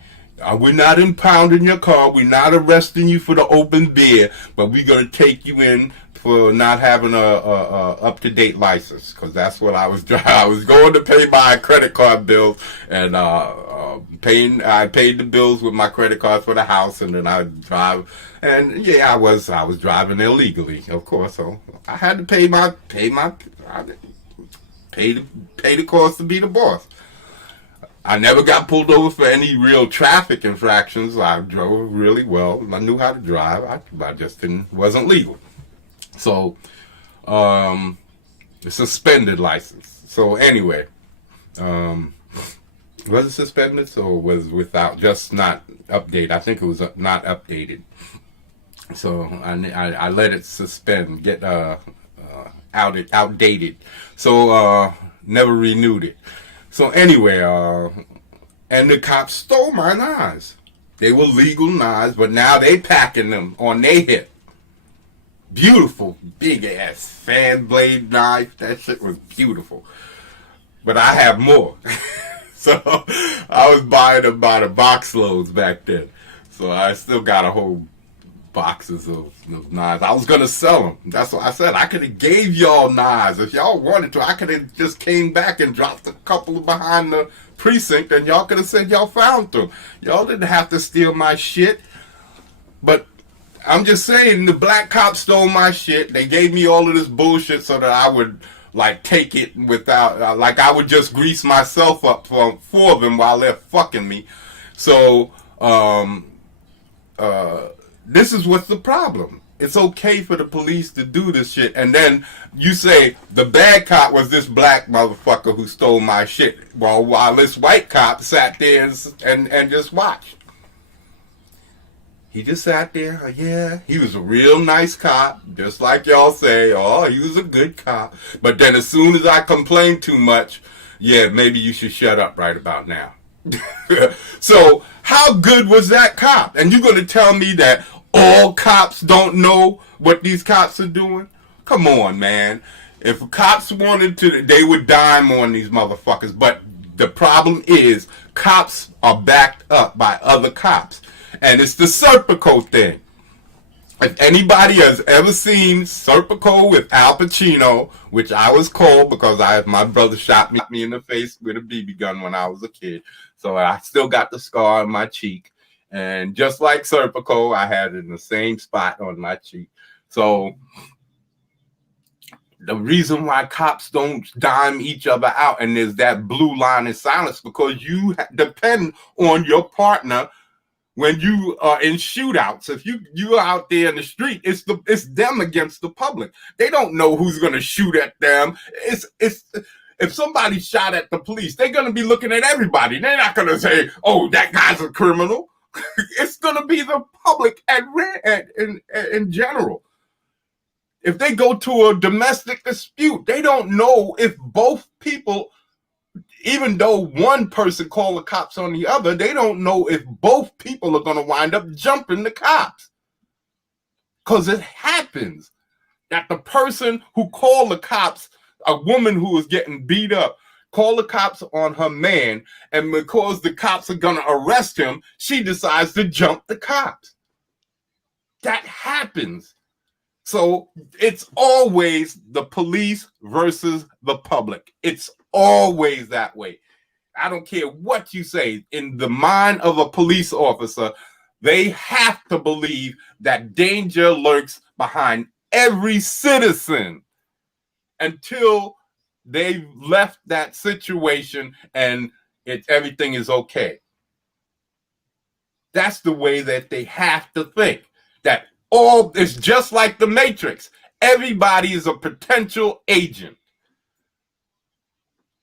We're not impounding your car. We're not arresting you for the open beer, but we're going to take you in for not having a up-to-date license, because that's what I was doing. I was going to pay my credit card bills, and I paid the bills with my credit card for the house, and then I drive. And yeah, I was driving illegally, of course. So I had to pay the cost to be the boss. I never got pulled over for any real traffic infractions. I drove really well. I knew how to drive. I just wasn't legal. So, suspended license. So anyway, was it suspended or was without, just not updated? I think it was not updated. So I let it suspend, get outdated. So never renewed it. So anyway, and the cops stole my knives. They were legal knives, but now they packing them on their hip. Beautiful, big ass fan blade knife. That shit was beautiful. But I have more. So I was buying them by the box loads back then. So I still got a whole boxes of knives. I was gonna sell them. That's what I said. I could have gave y'all knives if y'all wanted to. I could have just came back and dropped a couple behind the precinct, and y'all could have said y'all found them. Y'all didn't have to steal my shit. But I'm just saying, the black cops stole my shit. They gave me all of this bullshit so that I would take it without, I would just grease myself up for them while they're fucking me. So this is what's the problem. It's okay for the police to do this shit, and then you say the bad cop was this black motherfucker who stole my shit, while this white cop sat there and just watched. He just sat there. Yeah, he was a real nice cop, just like y'all say. Oh, he was a good cop. But then as soon as I complained too much, Yeah, maybe you should shut up right about now. So, how good was that cop? And you're going to tell me that all cops don't know what these cops are doing? Come on, man. If cops wanted to, they would dime on these motherfuckers. But the problem is, cops are backed up by other cops. And it's the Serpico thing. If anybody has ever seen Serpico with Al Pacino, which I was called because my brother shot me in the face with a BB gun when I was a kid, so I still got the scar on my cheek, and just like Serpico, I had it in the same spot on my cheek. So the reason why cops don't dime each other out and there's that blue line in silence, because you depend on your partner. When you are in shootouts, if you're out there in the street, it's them against the public. They don't know who's going to shoot at them. It's if somebody shot at the police, they're going to be looking at everybody. They're not going to say, "Oh, that guy's a criminal." It's going to be the public in general. If they go to a domestic dispute, they don't know if both people, even though one person called the cops on the other, they don't know if both people are going to wind up jumping the cops. Because it happens that the person who called the cops, a woman who was getting beat up, called the cops on her man, and because the cops are going to arrest him, she decides to jump the cops. That happens. So it's always the police versus the public. It's always that way. I don't care what you say. In the mind of a police officer, they have to believe that danger lurks behind every citizen until they've left that situation and everything is okay. That's the way that they have to think. That it's just like the Matrix. Everybody is a potential agent.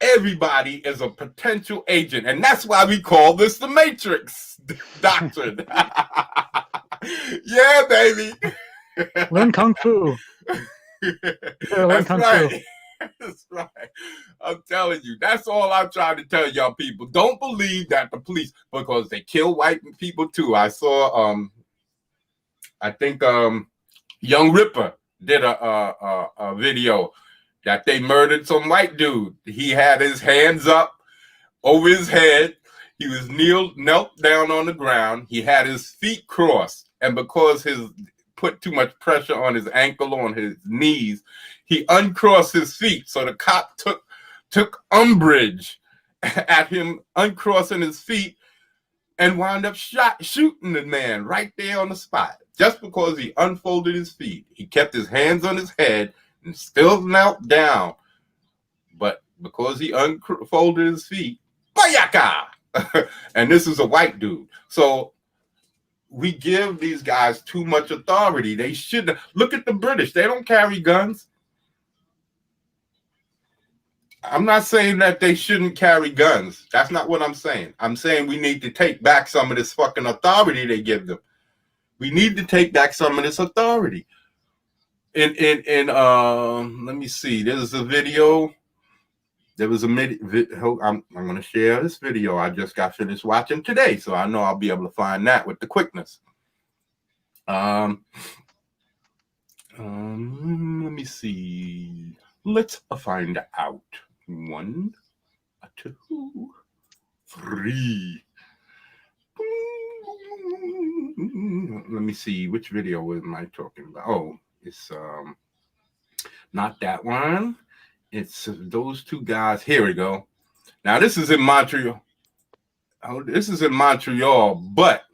Everybody is a potential agent. And that's why we call this the Matrix Doctrine. Yeah, baby. Learn Kung Fu. Learn Kung Fu. That's right. I'm telling you. That's all I'm trying to tell y'all people. Don't believe that the police, because they kill white people too. I saw, I think Young Ripper did a video that they murdered some white dude. He had his hands up over his head. He was knelt down on the ground. He had his feet crossed. And because put too much pressure on his ankle, on his knees, he uncrossed his feet. So the cop took umbrage at him uncrossing his feet and wound up shooting the man right there on the spot. Just because he unfolded his feet. He kept his hands on his head and still knelt down. But because he unfolded his feet, bayaka! And this is a white dude. So we give these guys too much authority. They shouldn't. Look at the British. They don't carry guns. I'm not saying that they shouldn't carry guns. That's not what I'm saying. I'm saying we need to take back some of this fucking authority they give them. We need to take back some of this authority. Let me see. There's a video. There was I'm going to share this video I just got finished watching today, so I know I'll be able to find that with the quickness. Let me see. Let's find out. 1, 2, 3. Let me see. Which video am I talking about? Oh, it's not that one. It's those two guys. Here we go. Now this is in Montreal. Oh, this is in Montreal, but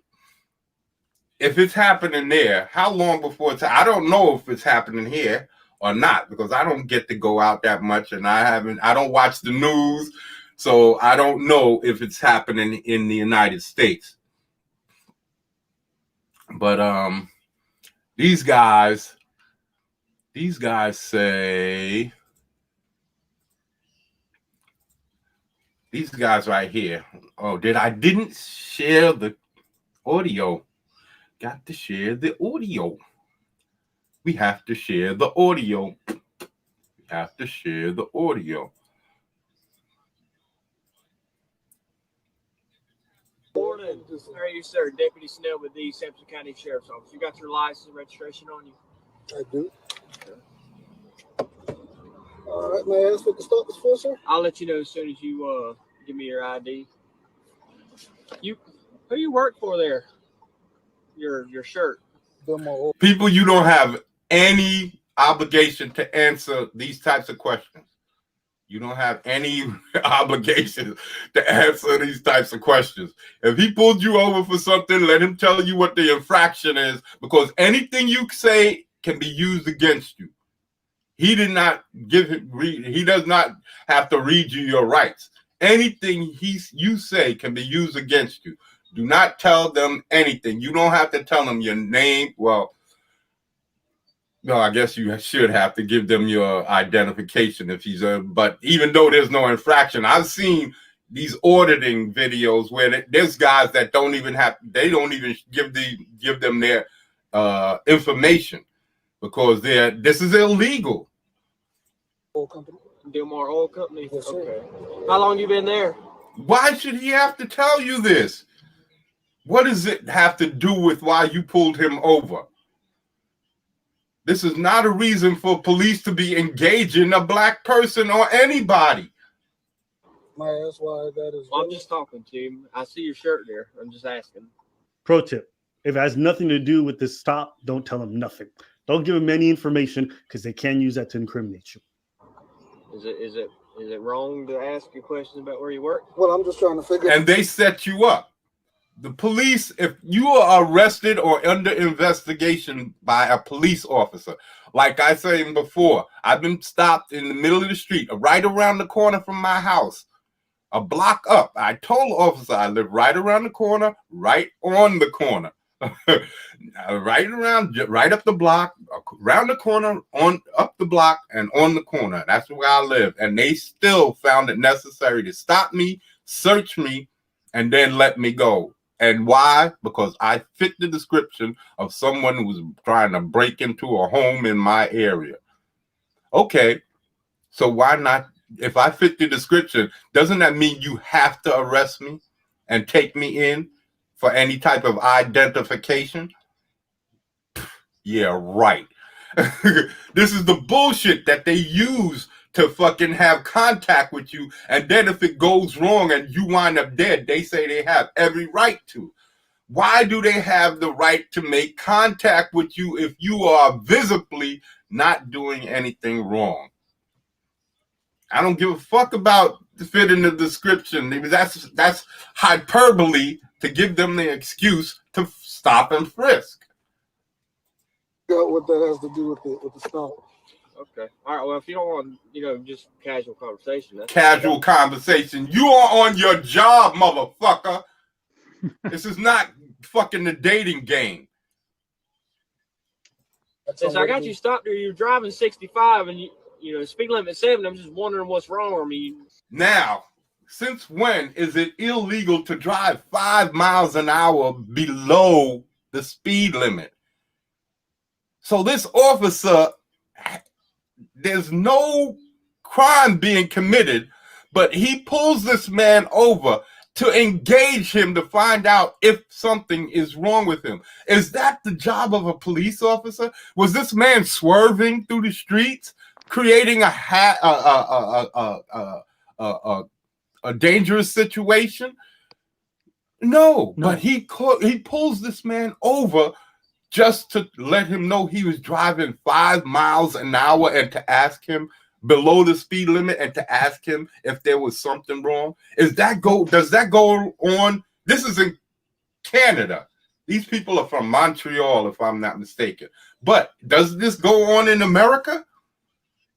if it's happening there, how long before I don't know if it's happening here or not, because I don't get to go out that much, and I don't watch the news, so I don't know if it's happening in the United States. But these guys say, these guys right here. Oh, I didn't share the audio. Got to share the audio. We have to share the audio. We have to share the audio. morning. How are you, sir? Deputy Snell with the Sampson County Sheriff's Office. You got your license and registration on you? I do. All right, may I ask what the stop is for, sir? I'll let you know as soon as you give me your ID. Who you work for there? Your shirt. People, you don't have any obligation to answer these types of questions. You don't have any obligation to answer these types of questions. If he pulled you over for something, let him tell you what the infraction is, because anything you say can be used against you. He did not he does not have to read you your rights. Anything you say can be used against you. Do not tell them anything. You don't have to tell them your name. Well, no, I guess you should have to give them your identification if he's but even though there's no infraction, I've seen these auditing videos where there's guys that don't even give them their information because this is illegal. Oil company. Dilmar Oil Company? Yes, sir. Okay. How long you been there? Why should he have to tell you this? What does it have to do with why you pulled him over? This is not a reason for police to be engaging a black person or anybody. May I ask why that is? Well, I'm just talking to him. I see your shirt there. I'm just asking. Pro tip: if it has nothing to do with this stop, don't tell them nothing. Don't give them any information because they can use that to incriminate you. Is it wrong to ask you questions about where you work? Well, I'm just trying to figure. And they set you up. The police, if you are arrested or under investigation by a police officer, like I said before, I've been stopped in the middle of the street, right around the corner from my house, a block up. I told the officer I live right around the corner, right on the corner, right up the block, around the corner, up the block, and on the corner. That's where I live. And they still found it necessary to stop me, search me, and then let me go. And why? Because I fit the description of someone who was trying to break into a home in my area. Okay, so why not? If I fit the description, doesn't that mean you have to arrest me and take me in for any type of identification? Yeah, right. This is the bullshit that they use to fucking have contact with you, and then if it goes wrong and you wind up dead, they say they have every right to. Why do they have the right to make contact with you if you are visibly not doing anything wrong? I don't give a fuck about fitting the description. That's hyperbole to give them the excuse to stop and frisk. What that has to do with the stop. Okay. All right. Well, if you don't want, just casual conversation. Casual conversation. You are on your job, motherfucker. This is not fucking the dating game. Since I got you stopped there, you're driving 65 and speed limit 70. I'm just wondering what's wrong with me. Now, since when is it illegal to drive 5 miles an hour below the speed limit? So this officer, there's no crime being committed, but he pulls this man over to engage him to find out if something is wrong with him. Is that the job of a police officer? Was this man swerving through the streets, creating a dangerous situation? No, but he pulls this man over just to let him know he was driving 5 miles an hour and to ask him below the speed limit and to ask him if there was something wrong. Does that go on? This is in Canada. These people are from Montreal, if I'm not mistaken. But does this go on in America?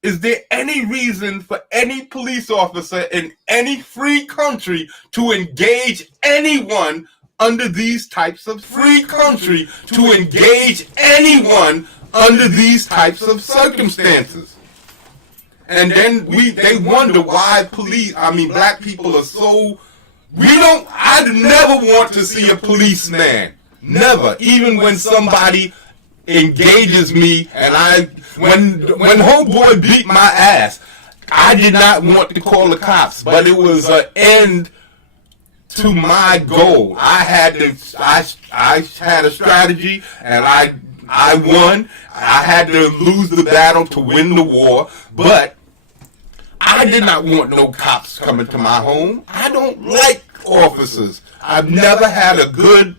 Is there any reason for any police officer in any free country to engage anyone under these types of circumstances? And then they wonder why black people are so, I never want to see a policeman. Never. Even when somebody engages me and when homeboy beat my ass, I did not want to call the cops, but it was an end to my goal. I had a strategy, and I won. I had to lose the battle to win the war, but I did not want no cops coming to my home. I don't like officers. I've never had a good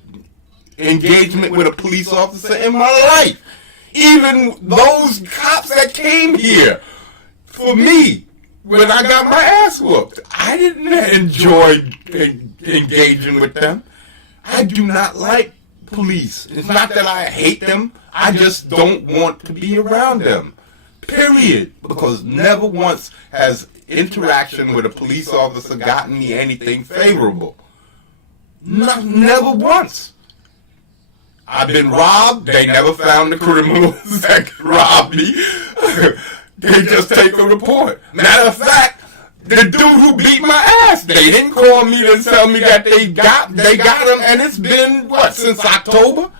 engagement with a police officer in my life. Even those cops that came here for me when I got my ass whooped, I didn't enjoy engaging with them. I do not like police. It's not that I hate them. I just don't want to be around them. Period. Because never once has interaction with a police officer gotten me anything favorable. Never once. I've been robbed. They never found the criminals that robbed me. They just take a report. Matter of fact, the dude who beat my ass, they didn't call me to tell me that they got him, and it's been, what, since October?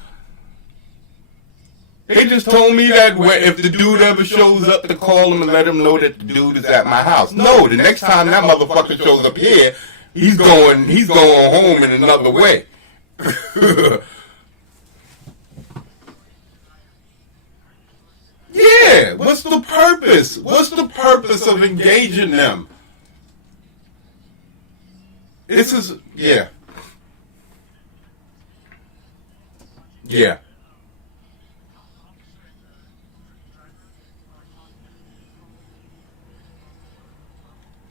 They just told me that if the dude ever shows up, to call him and let him know that the dude is at my house. No, the next time that motherfucker shows up here, he's going home in another way. Yeah, what's the purpose? What's the purpose of engaging them? This is, yeah. Yeah.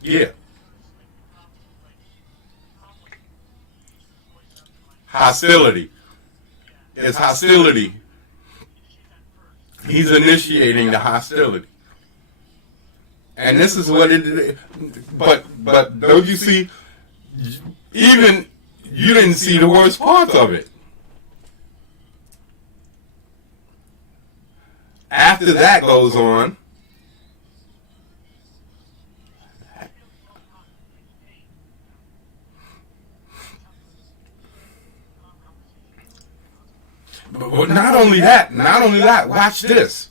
Yeah. Hostility. It's hostility. He's initiating the hostility. And this is what it is. But don't you see, even you didn't see the worst parts of it. After that goes on, but not only that, watch this.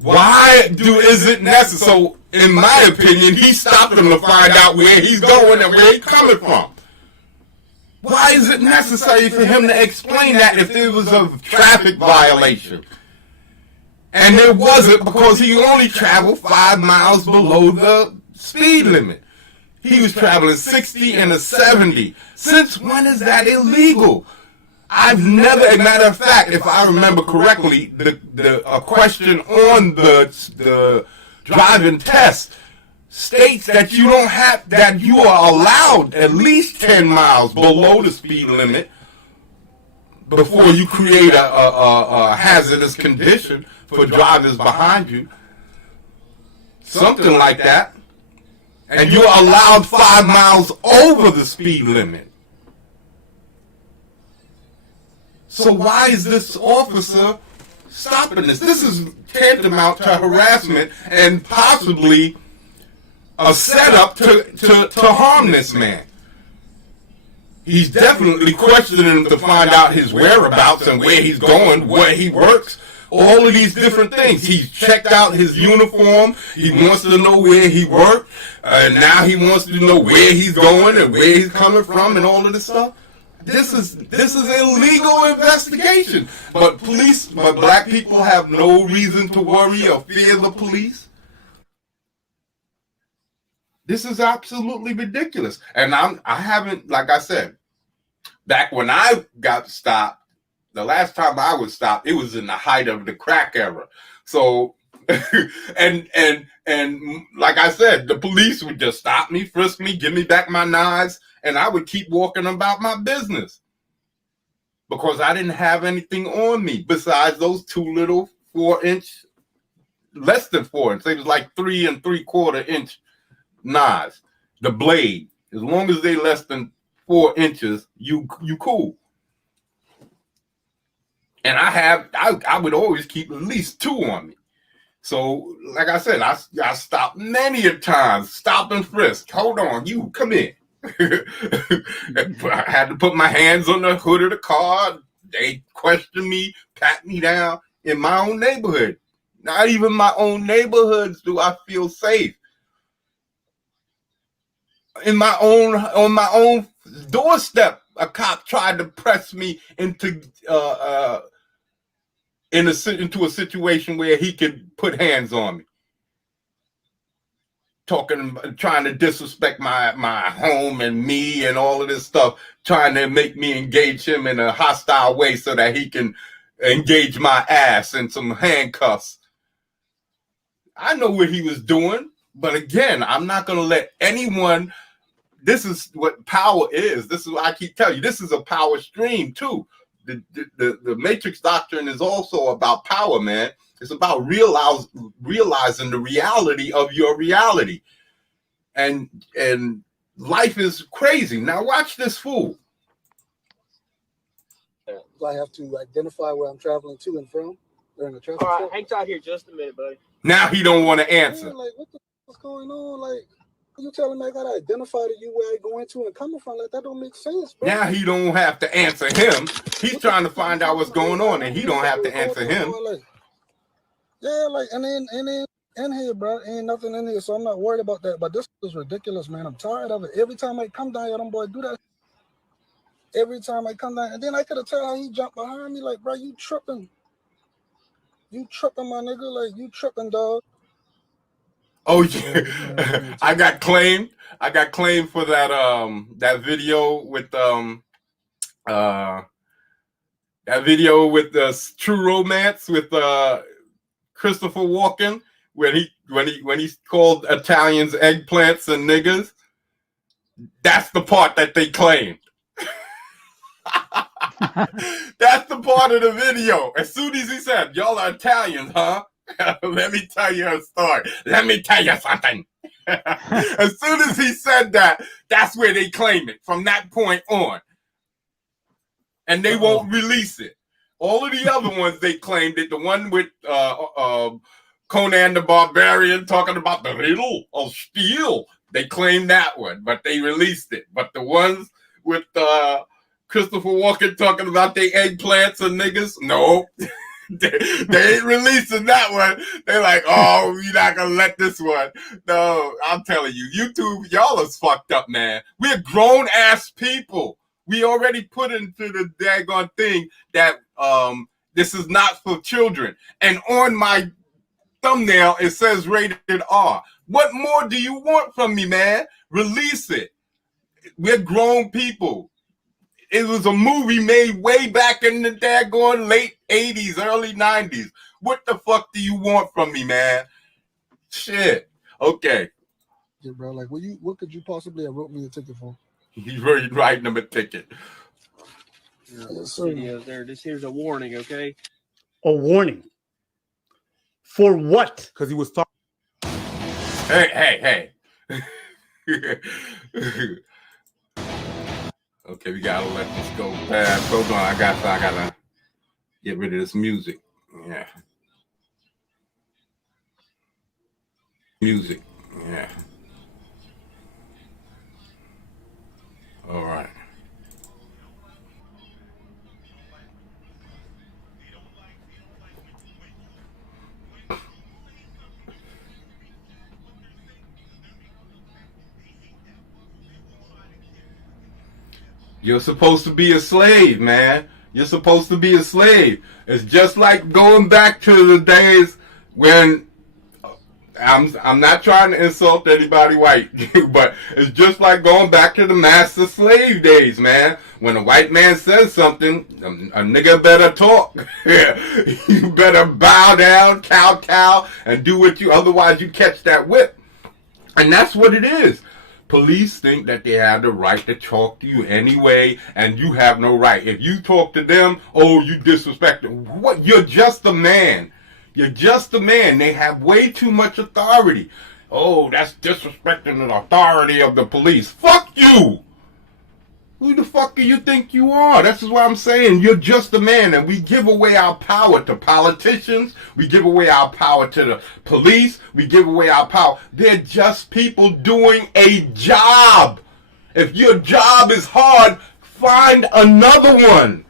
Why is it necessary? So, in my opinion, he stopped him to find out where he's going and where he's coming from. Why is it necessary for him to explain that if there was a traffic violation? And there wasn't, because he only traveled 5 miles below the speed limit. He was traveling 60 and a 70. Since when is that illegal? I've never, as a matter of fact, if I remember correctly, a question on the driving test states that you are allowed at least 10 miles below the speed limit before you create a hazardous condition for drivers behind you. Something like that. And you're allowed 5 miles over the speed limit. So why is this officer stopping this? This is tantamount to harassment and possibly a setup to harm this man. He's definitely questioning him to find out his whereabouts and where he's going, where he works, all of these different things. He's checked out his uniform. He wants to know where he worked, and now he wants to know where he's going and where he's coming from and all of this stuff. This is illegal investigation. But black people have no reason to worry or fear the police. This is absolutely ridiculous. And I haven't, like I said, back when I got stopped, the last time I was stopped, it was in the height of the crack era. So, and like I said, the police would just stop me, frisk me, give me back my knives, and I would keep walking about my business because I didn't have anything on me besides those 2 little 4-inch, less than 4 inch. They was like 3 3/4 inch knives. The blade, as long as they less than 4 inches, you cool. And I would always keep at least 2 on me. So, like I said, I stopped many a time, stop and frisk. Hold on, you come in. I had to put my hands on the hood of the car. They questioned me, pat me down in my own neighborhood. Not even my own neighborhoods do I feel safe. On my own doorstep, a cop tried to press me into into a situation where he could put hands on me, trying to disrespect my home and me and all of this stuff, trying to make me engage him in a hostile way so that he can engage my ass in some handcuffs. I know what he was doing, but again, I'm not going to let anyone. This is what power is. This is what I keep telling you. This is a power stream too. The MATRIX doctrine is also about power, man. It's about realizing the reality of your reality. And life is crazy. Now watch this fool. I have to identify where I'm traveling to and from during the traffic. All right, hang tight here just a minute, buddy. Now he don't want to answer. Man, like, what's going on? Like, you telling me I gotta identify to you where I going to and coming from? Like, that don't make sense, bro. Now he don't have to answer him. He's trying to find out what's going on, and he don't have to answer him. Yeah, like, and then in here, bro, ain't nothing in here, so I'm not worried about that. But this is ridiculous, man. I'm tired of it. Every time I come down here, them boys do that. Every time I come down, and then I could have tell how he jumped behind me, like, bro, you tripping. You tripping, my nigga. Like, you tripping, dog. Oh yeah, I got claimed. I got claimed for that video with that video with the True Romance with Christopher Walken when he called Italians eggplants and niggas. That's the part that they claimed. That's the part of the video. As soon as he said, "Y'all are Italians, huh?" Let me tell you a story. Let me tell you something. As soon as he said that, that's where they claim it from that point on. And they won't release it. All of the other ones, they claimed it. The one with Conan the Barbarian talking about the riddle of steel, they claimed that one, but they released it. But the ones with Christopher Walken talking about they eggplants and niggas, no. They ain't releasing that one. They're like, oh, we're not gonna let this one. No, I'm telling you, YouTube, y'all is fucked up, man. We're grown ass people. We already put into the daggone thing that this is not for children. And on my thumbnail, it says rated R. What more do you want from me, man? Release it. We're grown people. It was a movie made way back in the daggone late 80s, early 90s. What the fuck do you want from me, man? Shit. Okay. Yeah, bro. Like, what could you possibly have wrote me a ticket for? He's writing them a ticket. Yes, sir. Videos there. This here's a warning, okay? A warning. For what? Because he was talking. Hey. Okay, we gotta let this go fast. Hold on, I gotta get rid of this music. Yeah. Music. Yeah. All right. You're supposed to be a slave, man. You're supposed to be a slave. It's just like going back to the days when I'm not trying to insult anybody white, but it's just like going back to the master slave days, man. When a white man says something, a nigga better talk. You better bow down, cow, and do what you, otherwise you catch that whip. And that's what it is. Police think that they have the right to talk to you anyway, and you have no right. If you talk to them, oh, you disrespect them. What? You're just a man. You're just a man. They have way too much authority. Oh, that's disrespecting the authority of the police. Fuck you! Who the fuck do you think you are? That's what I'm saying. You're just a man, and we give away our power to politicians. We give away our power to the police. We give away our power. They're just people doing a job. If your job is hard, find another one.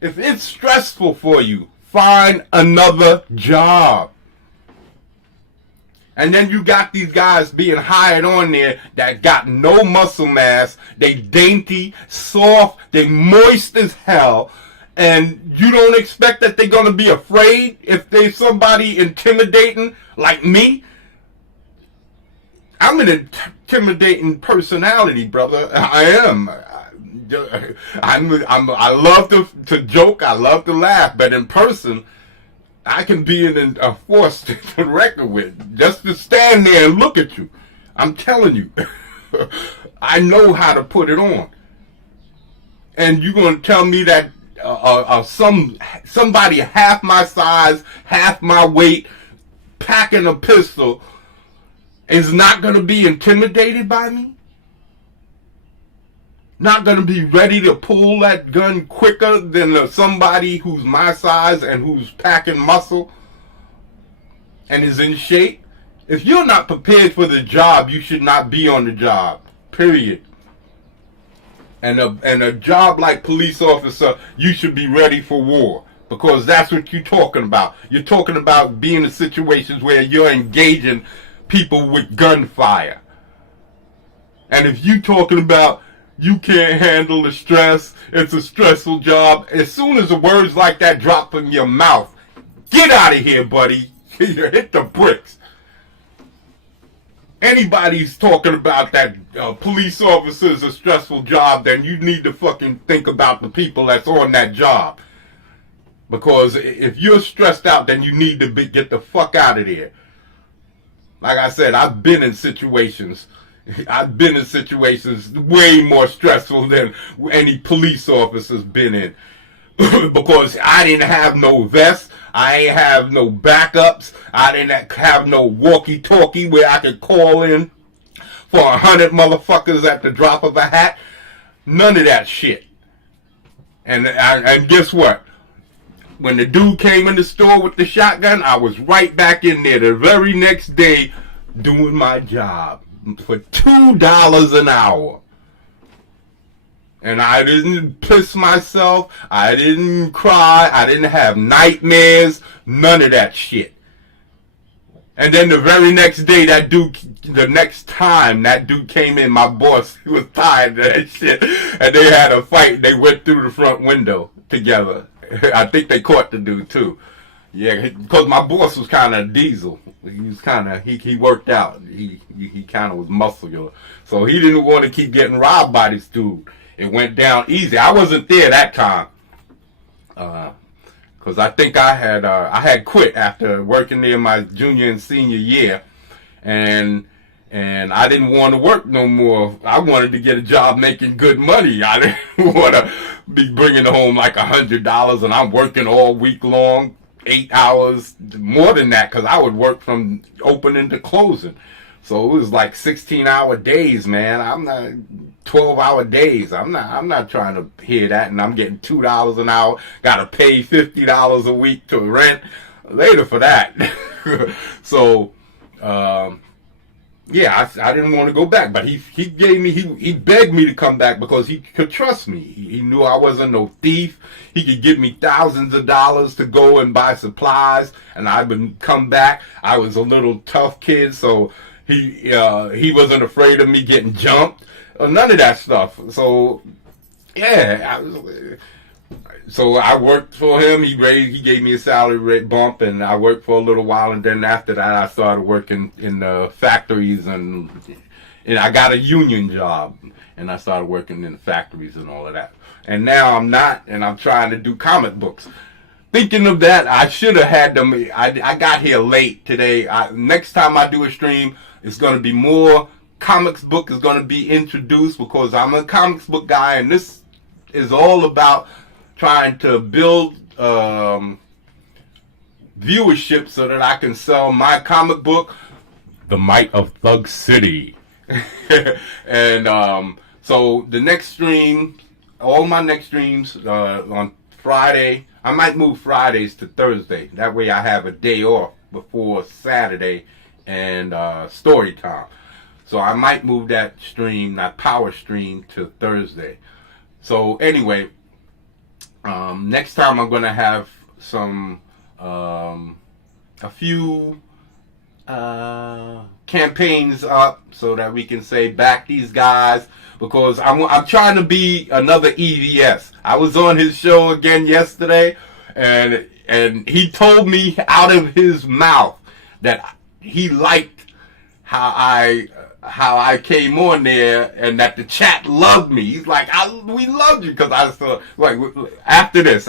If it's stressful for you, find another job. And then you got these guys being hired on there that got no muscle mass. They dainty, soft, they moist as hell. And you don't expect that they're going to be afraid if there's somebody intimidating like me? I'm an intimidating personality, brother. I am. I love to joke. I love to laugh. But in person, I can be a force to reckon with. Just to stand there and look at you. I'm telling you. I know how to put it on. And you're going to tell me that somebody half my size, half my weight, packing a pistol is not going to be intimidated by me? Not going to be ready to pull that gun quicker than somebody who's my size and who's packing muscle and is in shape? If you're not prepared for the job, you should not be on the job. Period. And a job like police officer, you should be ready for war. Because that's what you're talking about. You're talking about being in situations where you're engaging people with gunfire. And if you're talking about you can't handle the stress, it's a stressful job, as soon as the words like that drop from your mouth, get out of here, buddy. You hit the bricks. Anybody's talking about that police officer is a stressful job, then you need to fucking think about the people that's on that job. Because if you're stressed out, then you need to get the fuck out of there. Like I said, I've been in situations way more stressful than any police officer's been in. Because I didn't have no vest, I ain't have no backups, I didn't have no walkie-talkie where I could call in for 100 motherfuckers at the drop of a hat. None of that shit. And guess what? When the dude came in the store with the shotgun, I was right back in there the very next day doing my job for $2 an hour. And I didn't piss myself. I didn't cry. I didn't have nightmares. None of that shit. And then the very next day, the next time that dude came in, my boss, he was tired of that shit. And they had a fight. They went through the front window together. I think they caught the dude too. Yeah, because my boss was kind of diesel. He was kind of, he worked out. He kind of was muscular. So he didn't want to keep getting robbed by this dude. It went down easy. I wasn't there that time. Because I think I had quit after working there my junior and senior year. And I didn't want to work no more. I wanted to get a job making good money. I didn't want to be bringing home like $100 and I'm working all week long, 8 hours, more than that, because I would work from opening to closing. So it was like 16-hour days, man. I'm not 12-hour days. I'm not trying to hear that, and I'm getting $2 an hour. Got to pay $50 a week to rent later for that. So, yeah, I didn't want to go back, but he begged me to come back because he could trust me. He knew I wasn't no thief. He could give me thousands of dollars to go and buy supplies, and I would come back. I was a little tough kid, so he wasn't afraid of me getting jumped or none of that stuff. So yeah, so I worked for him. He gave me a salary rate bump, and I worked for a little while, and then after that I started working in the factories, and I got a union job, and I started working in the factories and all of that. And now I'm not, and I'm trying to do comic books. Thinking of that, I should have had them. I got here late today. Next time I do a stream, it's going to be more comics book is going to be introduced, because I'm a comics book guy, and this is all about trying to build viewership so that I can sell my comic book, The Might of Thug City. And so the next stream, all my next streams on Friday, I might move Fridays to Thursday. That way I have a day off before Saturday, and story time. So I might move that stream, that power stream, to Thursday. So anyway, next time I'm going to have a few campaigns up so that we can say back these guys, because I'm trying to be another EDS. I was on his show again yesterday, and he told me out of his mouth that he liked how I came on there, and that the chat loved me. He's like, we loved you, because I saw, like, after this.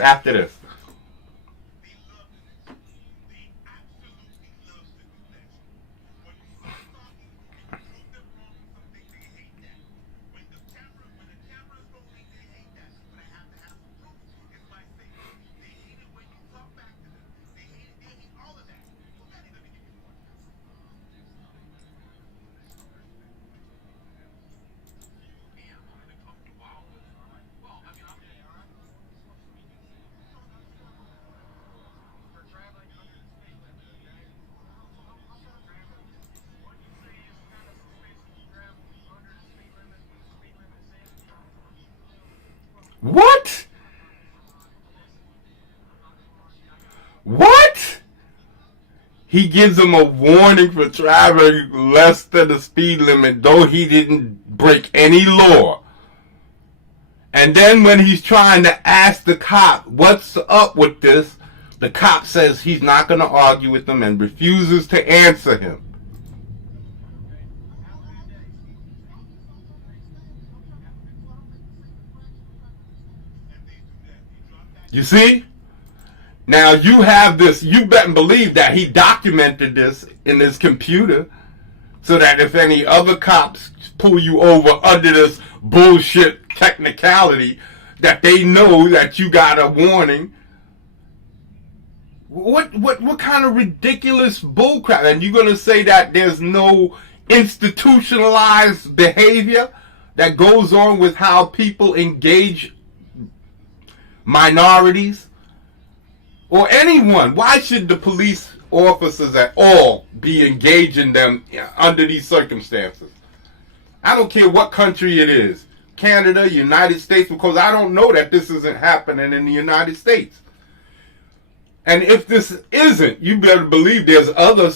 What? What? He gives him a warning for traveling less than the speed limit, though he didn't break any law. And then when he's trying to ask the cop what's up with this, the cop says he's not going to argue with him and refuses to answer him. You see? Now you have this, you bet and believe that he documented this in his computer so that if any other cops pull you over under this bullshit technicality, that they know that you got a warning. What kind of ridiculous bullcrap? And you're going to say that there's no institutionalized behavior that goes on with how people engage minorities or anyone? Why should the police officers at all be engaging them under these circumstances? I don't care what country it is, Canada, United States, because I don't know that this isn't happening in the United States. And if this isn't, you better believe there's other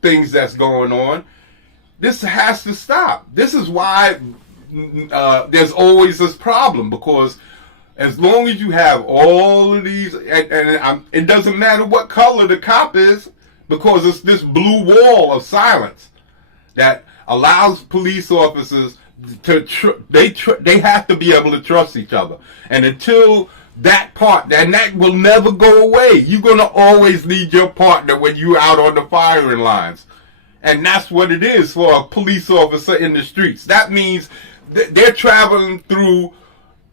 things that's going on. This has to stop. This is why there's always this problem, because as long as you have all of these, and it doesn't matter what color the cop is, because it's this blue wall of silence that allows police officers to they have to be able to trust each other. And until that part, and that will never go away. You're going to always need your partner when you're out on the firing lines. And that's what it is for a police officer in the streets. That means they're traveling through.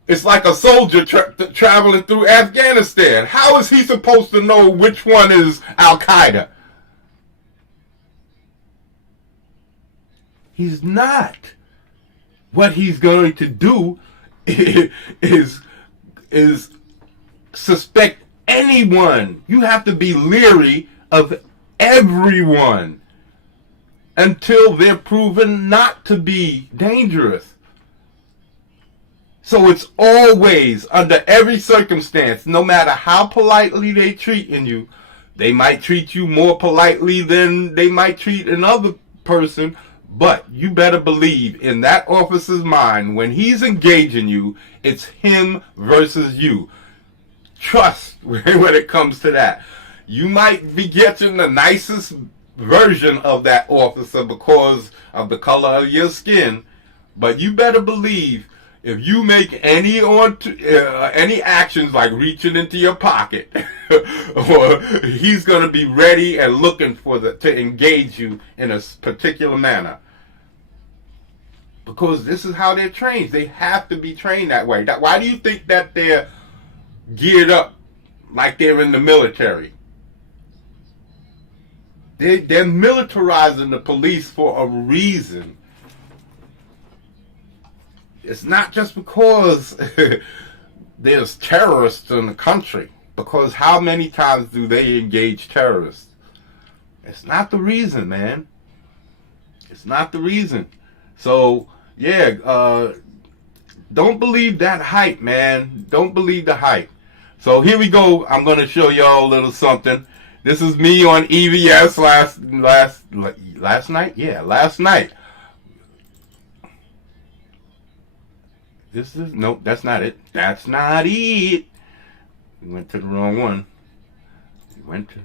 It's like a soldier traveling through Afghanistan. How is he supposed to know which one is Al-Qaeda? He's not. What he's going to do is suspect anyone. You have to be leery of everyone until they're proven not to be dangerous. So it's always, under every circumstance, no matter how politely they treating you, they might treat you more politely than they might treat another person, but you better believe in that officer's mind, when he's engaging you, it's him versus you. Trust when it comes to that. You might be getting the nicest version of that officer because of the color of your skin, but you better believe if you make any actions like reaching into your pocket, or he's going to be ready and looking to engage you in a particular manner. Because this is how they're trained. They have to be trained that way. Why do you think that they're geared up like they're in the military? They're militarizing the police for a reason. It's not just because there's terrorists in the country. Because how many times do they engage terrorists? It's not the reason, man. It's not the reason. So yeah, don't believe that hype, man. Don't believe the hype. So here we go. I'm gonna show y'all a little something. This is me on EVS last night. Yeah, last night. This is nope. That's not it. That's not it. We went to the wrong one. We went to.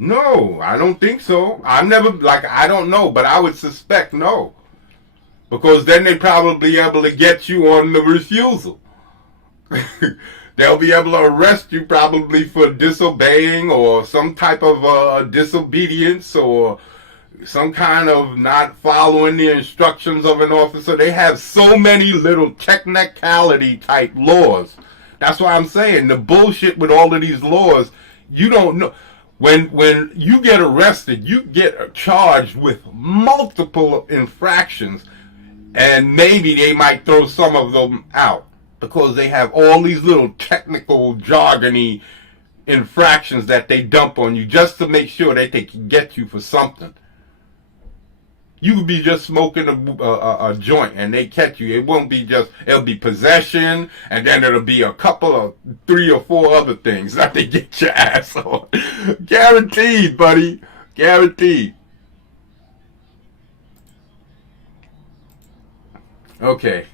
No, I don't think so. I've never I don't know, but I would suspect no. Because then they probably be able to get you on the refusal. They'll be able to arrest you probably for disobeying or some type of disobedience or some kind of not following the instructions of an officer. They have so many little technicality type laws. That's why I'm saying the bullshit with all of these laws, you don't know. When you get arrested, you get charged with multiple infractions, and maybe they might throw some of them out because they have all these little technical jargony infractions that they dump on you just to make sure that they can get you for something. You could be just smoking a joint and they catch you. It won't be just, it'll be possession, and then it'll be a couple of 3 or 4 other things that they get your ass on. Guaranteed, buddy. Guaranteed. Okay.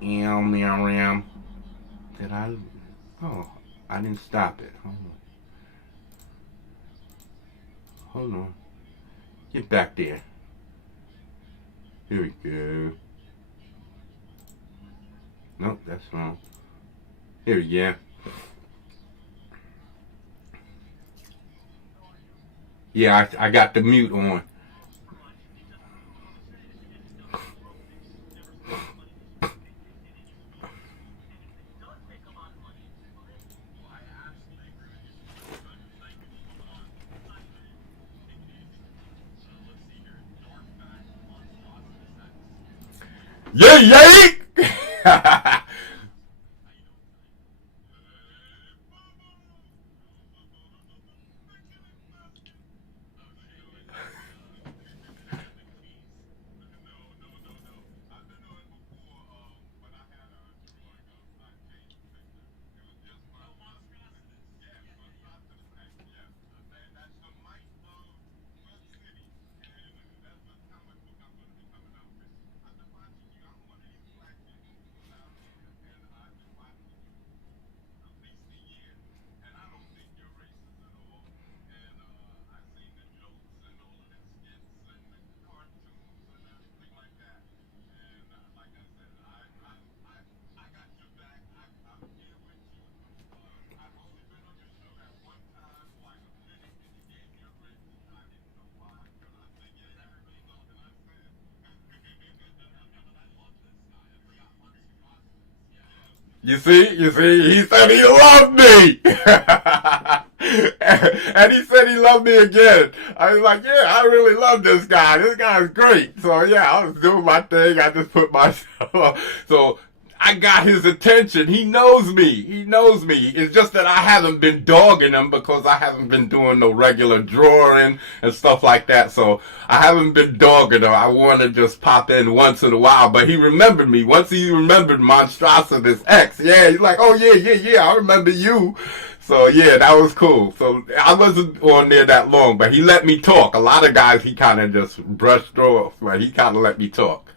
Meow. Did I? Oh, I didn't stop it. Hold on. Get back there. Here we go. Nope, that's wrong. Here we go. Yeah, I got the mute on. Yay! You see, he said he loved me. And he said he loved me again. I was like, yeah, I really love this guy. This guy's great. So yeah, I was doing my thing. I just put myself up. So I got his attention. He knows me. He knows me. It's just that I haven't been dogging him because I haven't been doing no regular drawing and stuff like that. So I haven't been dogging him. I want to just pop in once in a while. But he remembered me. Once he remembered Monstrosity's X. Yeah, he's like, oh yeah, I remember you. So yeah, that was cool. So I wasn't on there that long, but he let me talk. A lot of guys he kind of just brushed off, but he kind of let me talk.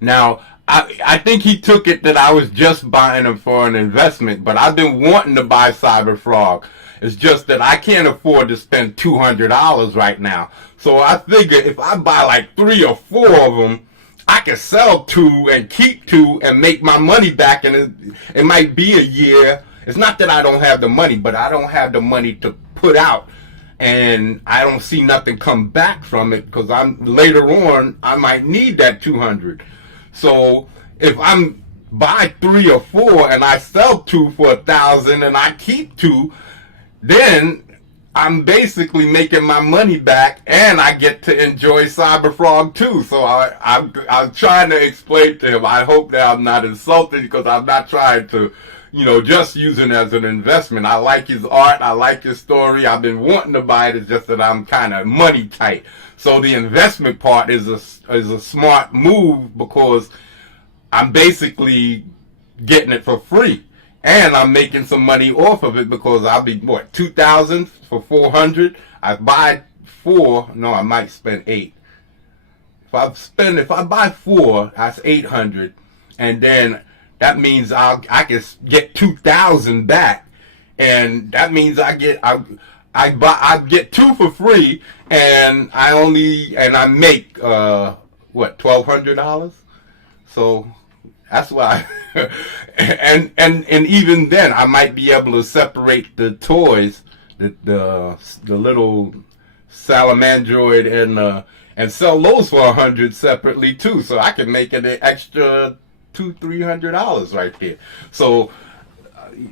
Now, I think he took it that I was just buying them for an investment, but I've been wanting to buy Cyberfrog. It's just that I can't afford to spend $200 right now. So I figure if I buy like 3 or 4 of them, I can sell 2 and keep 2 and make my money back. And it might be a year. It's not that I don't have the money, but I don't have the money to put out. And I don't see nothing come back from it because later on I might need that 200. So if I'm buy 3 or 4 and I sell 2 for 1,000 and I keep 2, then I'm basically making my money back, and I get to enjoy Cyberfrog too. So I'm trying to explain to him. I hope that I'm not insulted because I'm not trying to, just use it as an investment. I like his art. I like his story. I've been wanting to buy it. It's just that I'm kind of money tight. So the investment part is a smart move because I'm basically getting it for free. And I'm making some money off of it because I'll be, 2,000 for 400. I buy 4. No, I might spend 8. If I buy 4, that's 800. And then that means I can get 2,000 back. And that means I get 2 for free. And I make, $1,200? So that's why, and even then, I might be able to separate the toys, the little salamandroid, and sell those for 100 separately too. So I can make an extra $200-300 right there. So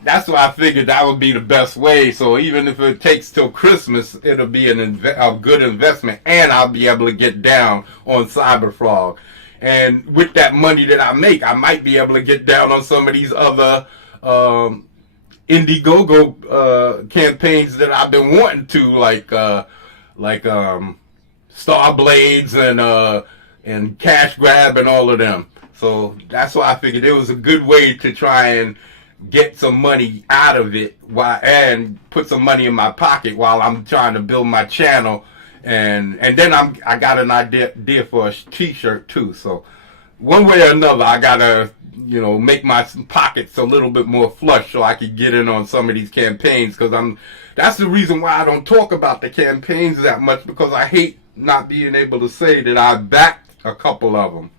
that's why I figured that would be the best way. So even if it takes till Christmas, it'll be a good investment, and I'll be able to get down on Cyberfrog. And with that money that I make, I might be able to get down on some of these other Indiegogo campaigns that I've been wanting to, like Starblades and Cash Grab and all of them. So that's why I figured it was a good way to try and get some money out of it and put some money in my pocket while I'm trying to build my channel. And then I got an idea for a t-shirt too. So one way or another, I gotta make my pockets a little bit more flush so I could get in on some of these campaigns. Because that's the reason why I don't talk about the campaigns that much, because I hate not being able to say that I backed a couple of them.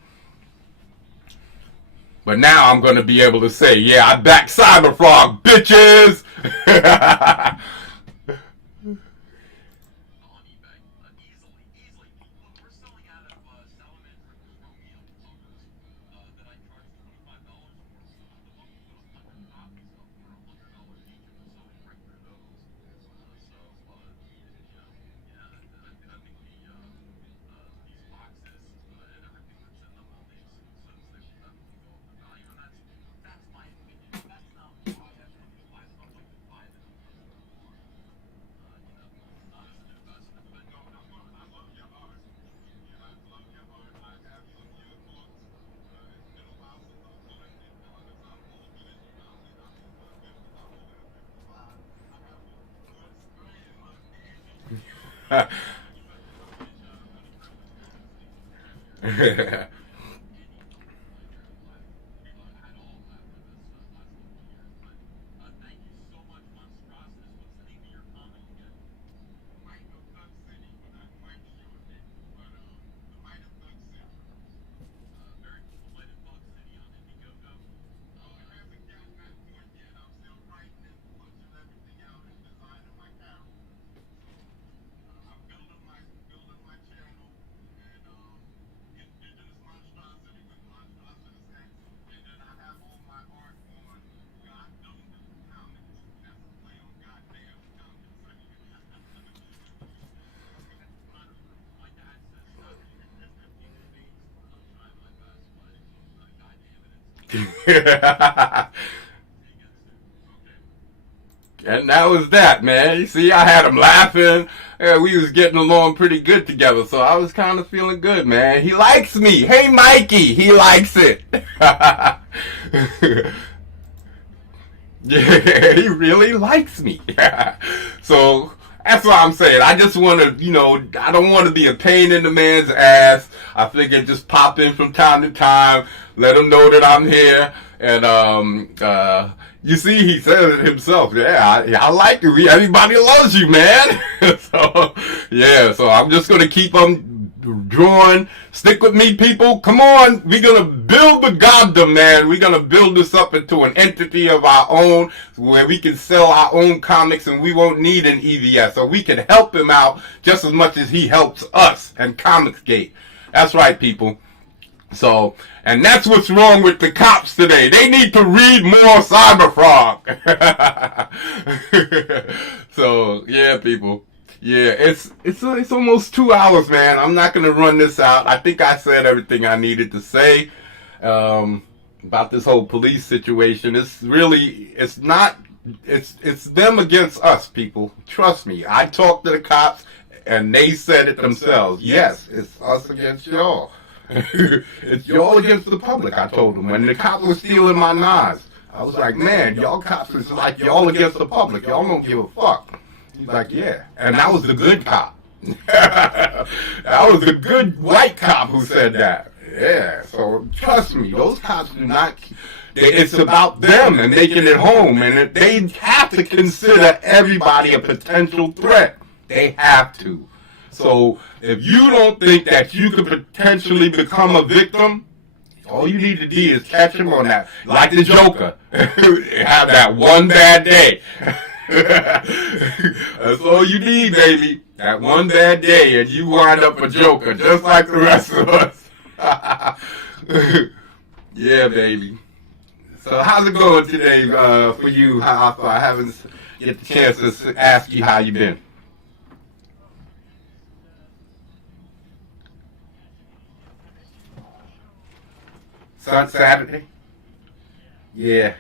But now I'm gonna be able to say, yeah, I backed Cyberfrog, bitches. And that was that, man. You see, I had him laughing. Yeah, we was getting along pretty good together, so I was kind of feeling good, man. He likes me. Hey, Mikey, he likes it. Yeah, he really likes me. So That's what I'm saying. I just want to, I don't want to be a pain in the man's ass. I figure just pop in from time to time, let him know that I'm here. And, you see, he says it himself. Yeah, I like you. Everybody loves you, man. So I'm just going to keep on drawing. Stick with me, people. Come on. We're going to build the goddamn, man. We're going to build this up into an entity of our own where we can sell our own comics and we won't need an EVS. So we can help him out just as much as he helps us and Comicsgate. That's right, people. So, and that's what's wrong with the cops today. They need to read more Cyberfrog. So, yeah, people. Yeah, it's almost 2 hours, man. I'm not gonna run this out. I think I said everything I needed to say about this whole police situation. It's them against us, people. Trust me. I talked to the cops, and they said it themselves. Yes, it's us against y'all. It's y'all against the public, I told them. When the cops were stealing my knives, I was like, man, y'all cops is like y'all against the public. Y'all don't give a fuck. He's like, yeah. And that was the good cop. That was the good white cop who said that. Yeah. So trust me, those cops do not. It's about them and making it home. And they have to consider everybody a potential threat. They have to. So if you don't think that you could potentially become a victim, all you need to do is catch him on that, like the Joker. Have that one bad day. That's all you need, baby. That one bad day, and you wind up a Joker, just like the rest of us. Yeah, baby. So how's it going today for you? I haven't get the chance to ask you how you been. Saturday? Yeah.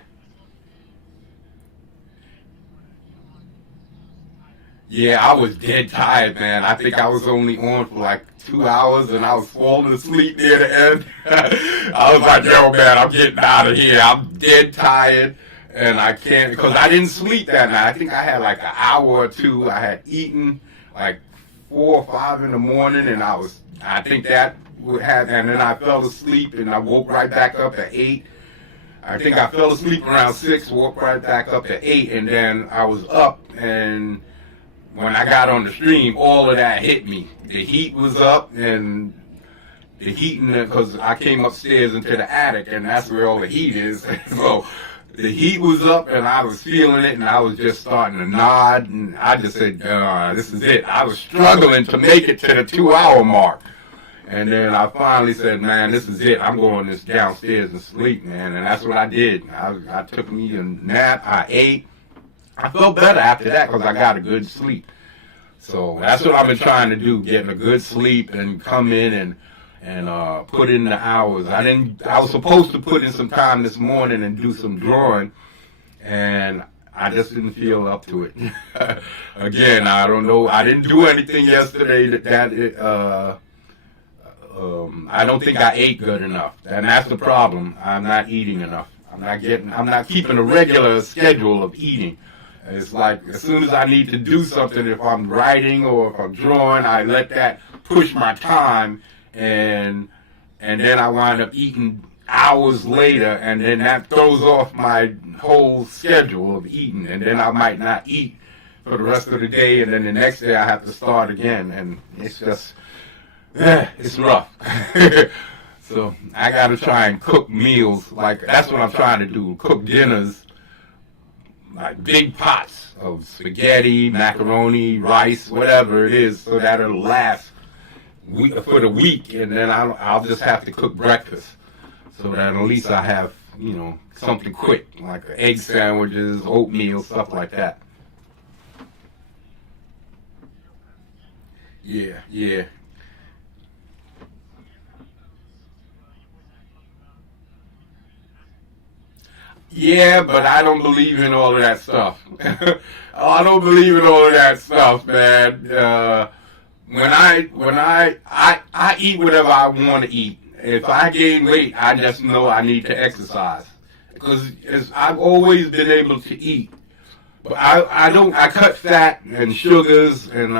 Yeah, I was dead tired, man. I think I was only on for like 2 hours and I was falling asleep near the end. I was like, yo, man, I'm getting out of here. I'm dead tired and I can't, because I didn't sleep that night. I think I had like an hour or two. I had eaten like 4 or 5 in the morning and I think that would have, and then I fell asleep and I woke right back up at 8. I think I fell asleep around 6, woke right back up at 8, and then I was up, and when I got on the stream, all of that hit me. The heat was up, and the heat, because I came upstairs into the attic, and that's where all the heat is. So the heat was up, and I was feeling it, and I was just starting to nod, and I just said, this is it. I was struggling to make it to the 2-hour mark. And then I finally said, man, this is it. I'm going this downstairs and sleep, man. And that's what I did. I took me a nap. I ate. I felt better after that because I got a good sleep. So that's what I've been trying to do, getting a good sleep and come in and put in the hours. I was supposed to put in some time this morning and do some drawing, and I just didn't feel up to it. Again, I don't know. I didn't do anything yesterday I don't think I ate good enough, and that's the problem. I'm not eating enough. I'm not keeping a regular schedule of eating. It's like as soon as I need to do something, if I'm writing or if I'm drawing, I let that push my time, and then I wind up eating hours later, and then that throws off my whole schedule of eating, and then I might not eat for the rest of the day, and then the next day I have to start again, and it's just. It's rough. So I gotta try and cook meals. Like that's what I'm trying to do. Cook dinners, like big pots of spaghetti, macaroni, rice, whatever it is, so that it'll last for the week. And then I'll just have to cook breakfast, so that at least I have something quick, like egg sandwiches, oatmeal, stuff like that. Yeah. Yeah, but I don't believe in all of that stuff. I don't believe in all of that stuff, man. When I eat whatever I want to eat. If I gain weight, I just know I need to exercise. Because I've always been able to eat. I cut fat and sugars and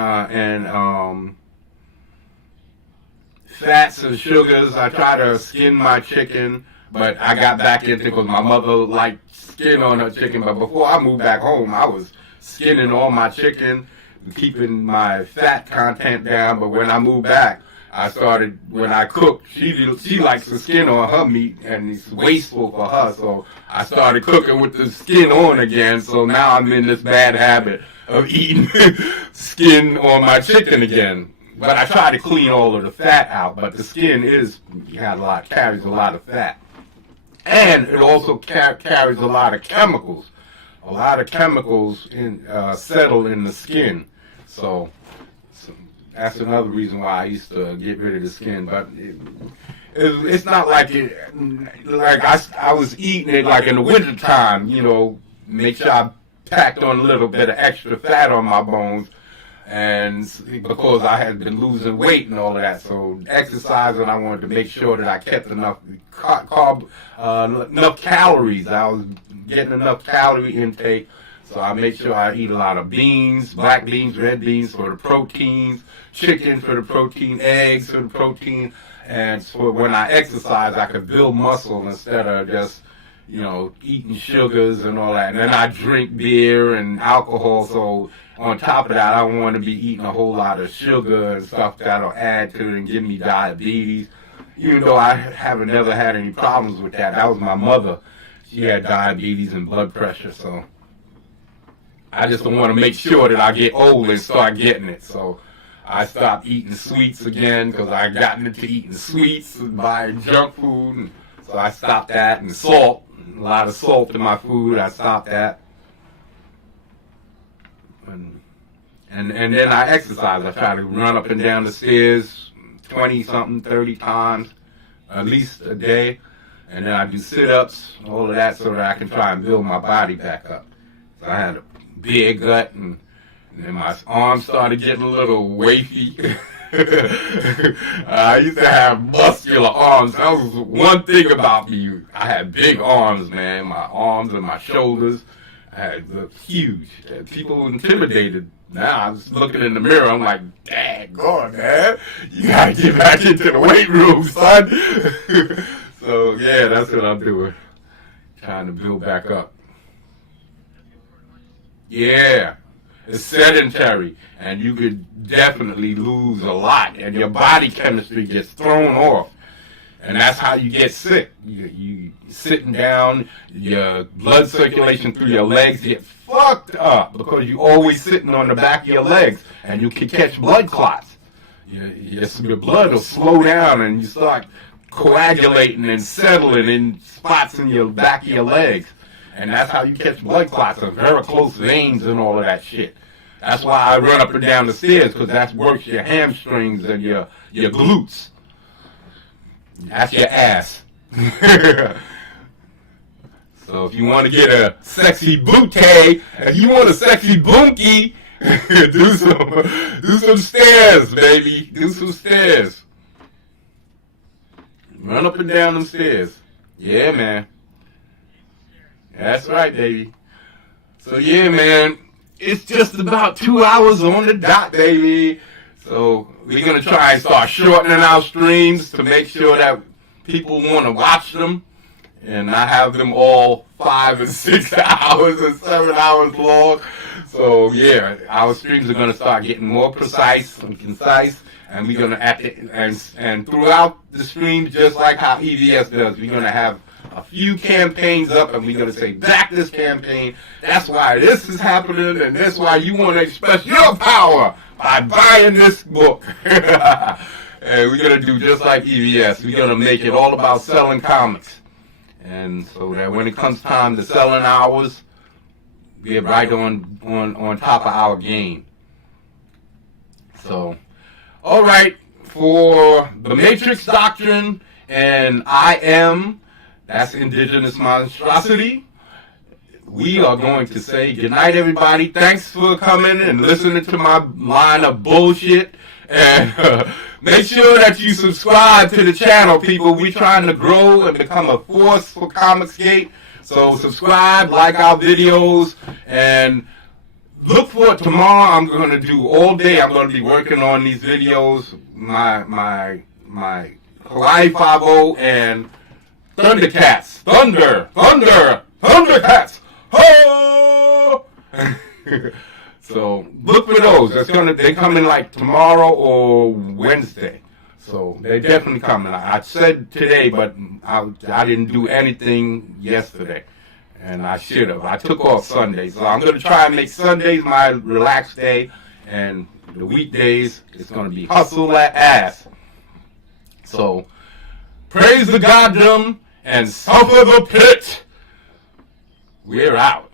fats and sugars. I try to skin my chicken, but I got back into it because my mother liked skin on her chicken. But before I moved back home, I was skinning all my chicken, keeping my fat content down. But when I moved back, I started, when I cook, she likes the skin on her meat, and it's wasteful for her. So I started cooking with the skin on again. So now I'm in this bad habit of eating skin on my chicken again. But I try to clean all of the fat out. But the skin carries a lot of fat, and it also carries a lot of chemicals. A lot of chemicals settle in the skin. So that's another reason why I used to get rid of the skin. But it's not like I was eating it like in the wintertime, make sure I packed on a little bit of extra fat on my bones, and because I had been losing weight and all of that. So exercising, I wanted to make sure that I kept enough enough calories. I was getting enough calorie intake. So I make sure I eat a lot of beans, black beans, red beans for the proteins, chicken for the protein, eggs for the protein, and so when I exercise, I could build muscle instead of just, eating sugars and all that. And then I drink beer and alcohol, so on top of that, I don't want to be eating a whole lot of sugar and stuff that'll add to it and give me diabetes, even though I haven't never had any problems with that. That was my mother. She had diabetes and blood pressure, so I just don't want to make sure that I get old and start getting it. So I stopped eating sweets again because I gotten into eating sweets and buying junk food. And so I stopped that, and salt, a lot of salt in my food. I stopped that. And then I exercise. I try to run up and down the stairs 20-something, 30 times, at least a day. And then I do sit-ups, all of that, so that I can try and build my body back up. So I had a big gut, and then my arms started getting a little wafy. I used to have muscular arms. That was one thing about me. I had big arms, man. My arms and my shoulders, I had huge. People were intimidated. Now I was looking in the mirror. I'm like, dang, God, man, you gotta get back into the weight room, son. So yeah, that's what I'm doing. Trying to build back up. Yeah, it's sedentary, and you could definitely lose a lot, and your body chemistry gets thrown off, and that's how you get sick. You sitting down, your blood circulation through your legs get fucked up because you always sitting on the back of your legs, and you can catch blood clots. Your blood will slow down, and you start coagulating and settling in spots in your back of your legs. And that's how you catch blood clots and varicose veins and all of that shit. That's why I run up and down the stairs, because that works your hamstrings and your glutes. That's your ass. So if you want to get a sexy booty, if you want a sexy bunkie, do some stairs, baby. Do some stairs. Run up and down them stairs. Yeah, man. That's right, baby. So yeah, man, it's just about 2 hours on the dot, baby. So we're gonna try and start shortening our streams to make sure that people want to watch them, and not have them all 5 and 6 hours and 7 hours long. So yeah, our streams are gonna start getting more precise and concise, and we're gonna and throughout the streams, just like how EVS does, we're gonna have a few campaigns up, and we're going to say, back this campaign. That's why this is happening, and that's why you want to express your power by buying this book. And we're going to do just like EVS. We're going to make it all about selling comics. And so that when it comes time to selling ours, we're right on top of our game. So, all right, for the Matrix Doctrine and I Am, that's Indigenous Monstrosity, we are going to say goodnight, everybody. Thanks for coming and listening to my line of bullshit. And make sure that you subscribe to the channel, people. We're trying to grow and become a force for Comicsgate. So subscribe, like our videos, and look for it tomorrow. I'm going to do all day. I'm going to be working on these videos. My Hawaii 5-0 and Thundercats. Thundercats. Oh! So look for those. They're coming like tomorrow or Wednesday. So they're definitely coming. I said today, but I didn't do anything yesterday. And I should have. I took off Sunday. So I'm going to try and make Sundays my relaxed day. And the weekdays, it's going to be hustle that ass. So praise the goddamn and suffer the pit. We're out.